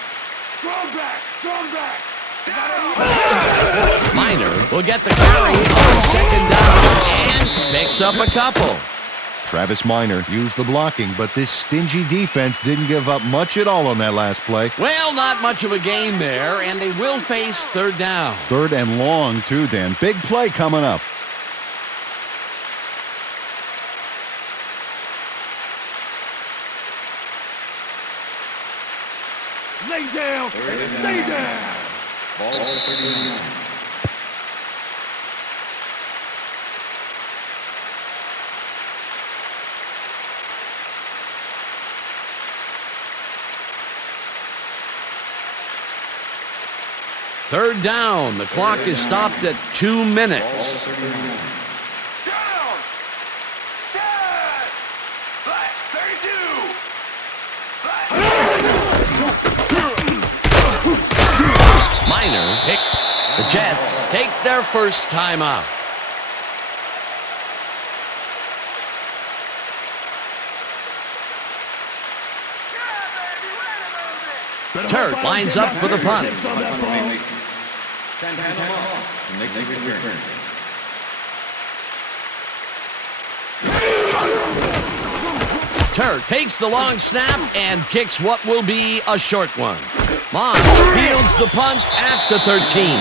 Strong back! Minor will get the carry on 2nd down and picks up a couple. Travis Minor used the blocking, but this stingy defense didn't give up much at all on that last play. Well, not much of a gain there, and they will face 3rd down. 3rd and long, too, Dan. Big play coming up. Lay down! Stay down! Ball 39. Third down. The clock is stopped at 2 minutes. Down! Set! Black 32! Minor pick. The Jets take their first timeout. Turk lines up for the punt. Santana off to make the return. Turk takes the long snap and kicks what will be a short one. Moss fields the punt at the 13.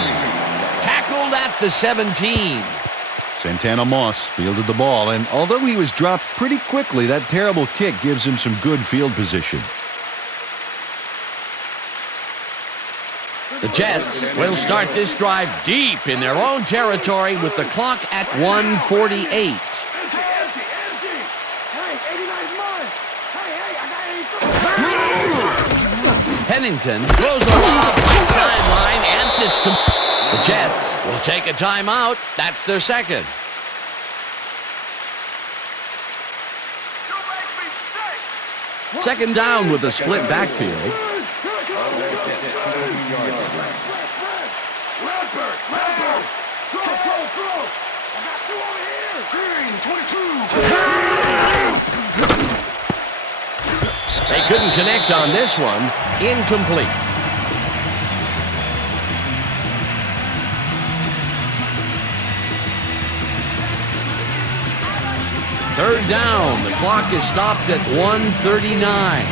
Tackled at the 17. Santana Moss fielded the ball, and although he was dropped pretty quickly, that terrible kick gives him some good field position. The Jets will start this drive deep in their own territory with the clock at 1:48. Empty! Hey, 89's mine! Hey, I got 83! Pennington throws a lob right sideline, and it's the Jets will take a timeout. That's their second. Second down with a split backfield. They couldn't connect on this one. Incomplete. Third down. The clock is stopped at 1:39.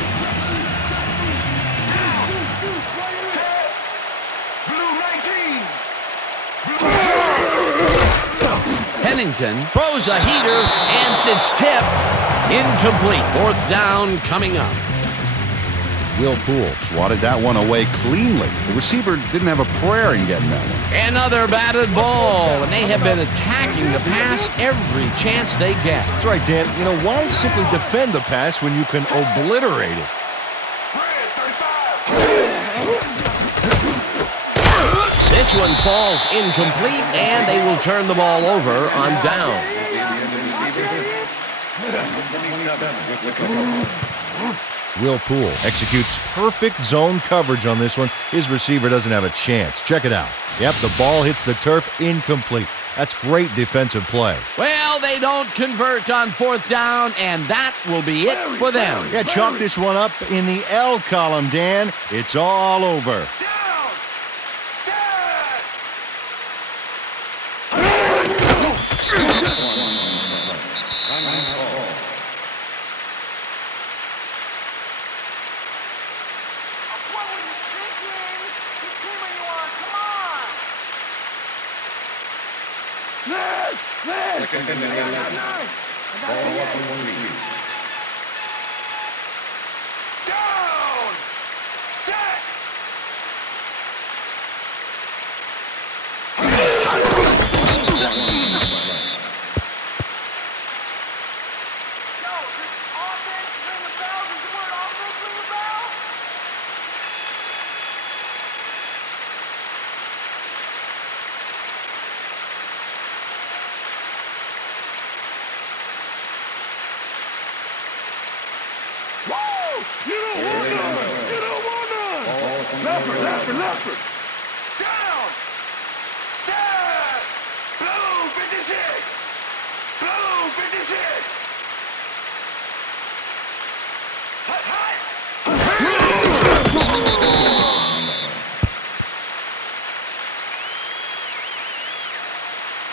Pennington throws a heater, and it's tipped. Incomplete. Fourth down coming up. Will Poole swatted that one away cleanly. The receiver didn't have a prayer in getting that one. Another batted ball, and they have been attacking the pass every chance they get. That's right, Dan. You know, why simply defend the pass when you can obliterate it? This one falls incomplete, and they will turn the ball over on down. Will Poole executes perfect zone coverage on this one. His receiver doesn't have a chance. Check it out. Yep, the ball hits the turf, incomplete. That's great defensive play. Well, they don't convert on 4th down, and that will be it for them. Yeah, chalk this one up in the L column, Dan. It's all over. Second and 9. Ball 23. Down! Set! Leffer! Down! Set! Blue 56! Blue 56! Hut, hut!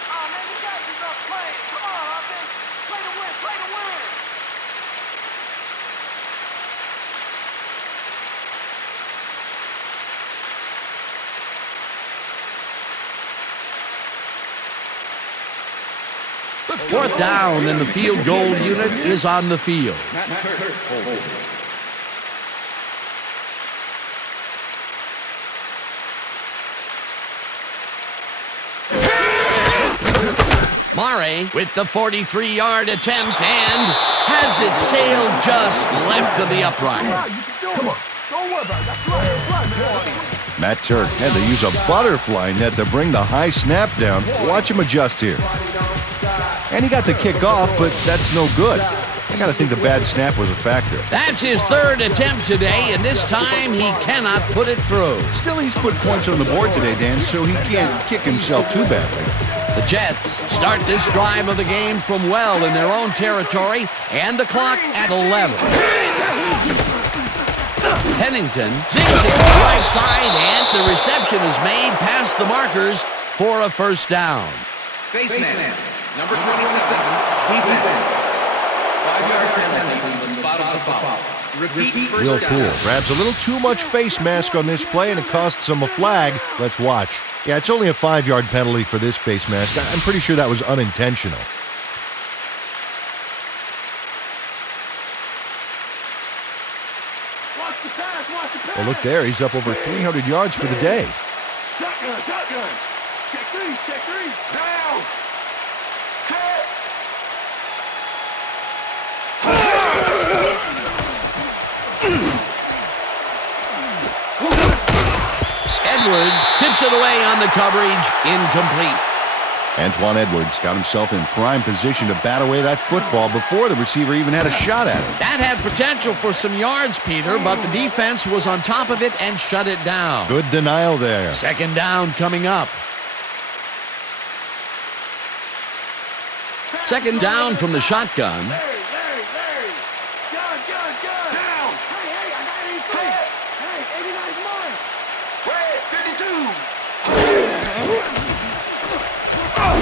Oh, man, you guys are not playing. Come on, offense. Play to win, play to win! Fourth down, and the field goal unit is on the field. Murray with the 43-yard attempt and has it sailed just left of the upright. Matt Turk had to use a butterfly net to bring the high snap down. Watch him adjust here. And he got the kick off, but that's no good. I got to think the bad snap was a factor. That's his 3rd attempt today, and this time he cannot put it through. Still, he's put points on the board today, Dan, so he can't kick himself too badly. The Jets start this drive of the game from well in their own territory, and the clock at 11. Pennington zigs it to the right side, and the reception is made past the markers for a first down. Face mask. Number 27, defense. 5-yard penalty from the spot of the foul. Repeat first Will down. Poole grabs a little too much face mask on this play, and it costs him a flag. Let's watch. Yeah, it's only a 5-yard penalty for this face mask. I'm pretty sure that was unintentional. Watch the pass, watch the pass! Well, look there. He's up over 300 yards for the day. Shotgun, shotgun! Check three! Down! Set! Edwards tips it away on the coverage, incomplete. Antoine Edwards got himself in prime position to bat away that football before the receiver even had a shot at it. That had potential for some yards, Peter, but the defense was on top of it and shut it down. Good denial there. 2nd down coming up. 2nd down from the shotgun. Larry! Gun! Down! Hey, I got it! Set! Hey, 89's mine! Red, 52!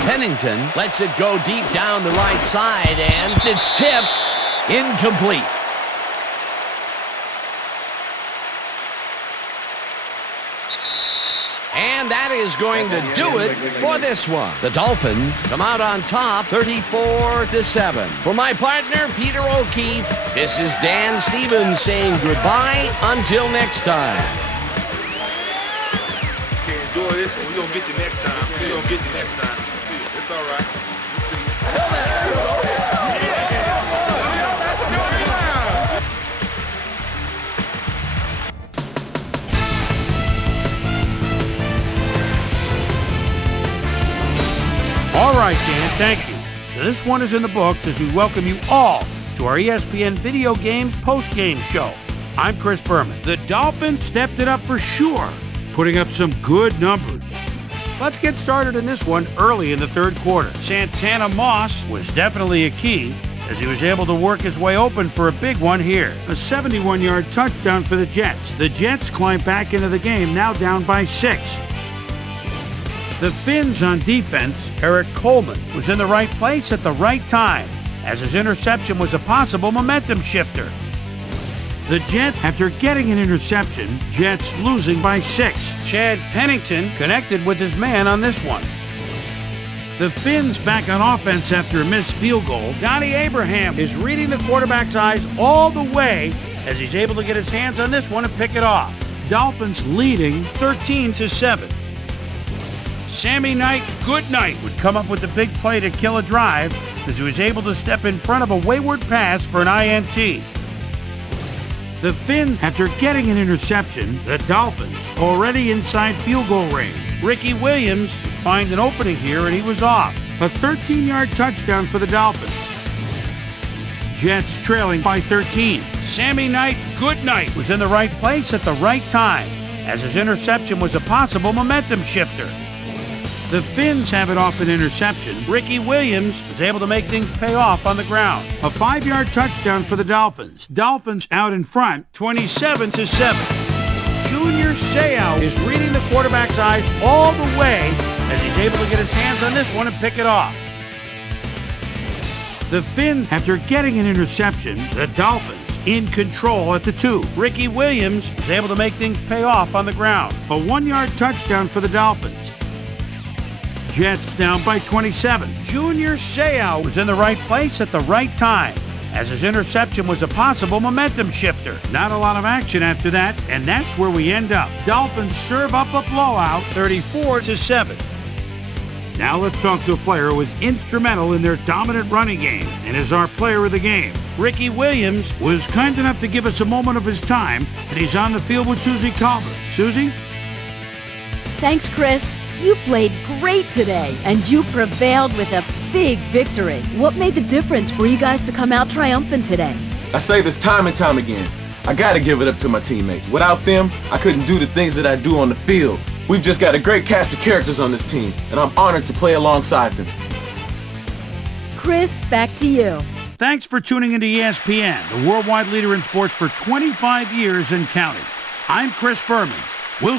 Pennington lets it go deep down the right side, and it's tipped, incomplete. And that is going to do it for this one. The Dolphins come out on top 34-7. For my partner, Peter O'Keefe, this is Dan Stevens saying goodbye until next time. Enjoy this one. We're going to get you next time. We're going to get you next time. See you. It's all right. We'll see you. All right, Dan, thank you. So this one is in the books as we welcome you all to our ESPN Video Games post-game show. I'm Chris Berman. The Dolphins stepped it up for sure, putting up some good numbers. Let's get started in this one early in the third quarter. Santana Moss was definitely a key as he was able to work his way open for a big one here. A 71-yard touchdown for the Jets. The Jets climb back into the game, now down by 6. The Finns on defense, Eric Coleman, was in the right place at the right time, as his interception was a possible momentum shifter. The Jets, after getting an interception, Jets losing by 6. Chad Pennington connected with his man on this one. The Finns back on offense after a missed field goal. Donnie Abraham is reading the quarterback's eyes all the way as he's able to get his hands on this one and pick it off. Dolphins leading 13-7. Sammy Knight, Goodnight, would come up with the big play to kill a drive as he was able to step in front of a wayward pass for an INT. The Finns, after getting an interception, the Dolphins already inside field goal range. Ricky Williams find an opening here and he was off. A 13-yard touchdown for the Dolphins. Jets trailing by 13. Sammy Knight, Goodnight, was in the right place at the right time as his interception was a possible momentum shifter. The Finns have it off an interception. Ricky Williams was able to make things pay off on the ground. A 5-yard touchdown for the Dolphins. Dolphins out in front, 27-7. Junior Seau is reading the quarterback's eyes all the way as he's able to get his hands on this one and pick it off. The Finns, after getting an interception, the Dolphins in control at the 2. Ricky Williams was able to make things pay off on the ground. A 1-yard touchdown for the Dolphins. Jets down by 27. Junior Seau was in the right place at the right time as his interception was a possible momentum shifter. Not a lot of action after that, and that's where we end up. Dolphins serve up a blowout, 34-7. Now let's talk to a player who was instrumental in their dominant running game and is our player of the game. Ricky Williams was kind enough to give us a moment of his time, and he's on the field with Suzy Kolber. Suzy? Thanks, Chris. You played great today, and you prevailed with a big victory. What made the difference for you guys to come out triumphant today? I say this time and time again. I gotta give it up to my teammates. Without them, I couldn't do the things that I do on the field. We've just got a great cast of characters on this team, and I'm honored to play alongside them. Chris, back to you. Thanks for tuning into ESPN, the worldwide leader in sports for 25 years and counting. I'm Chris Berman. We'll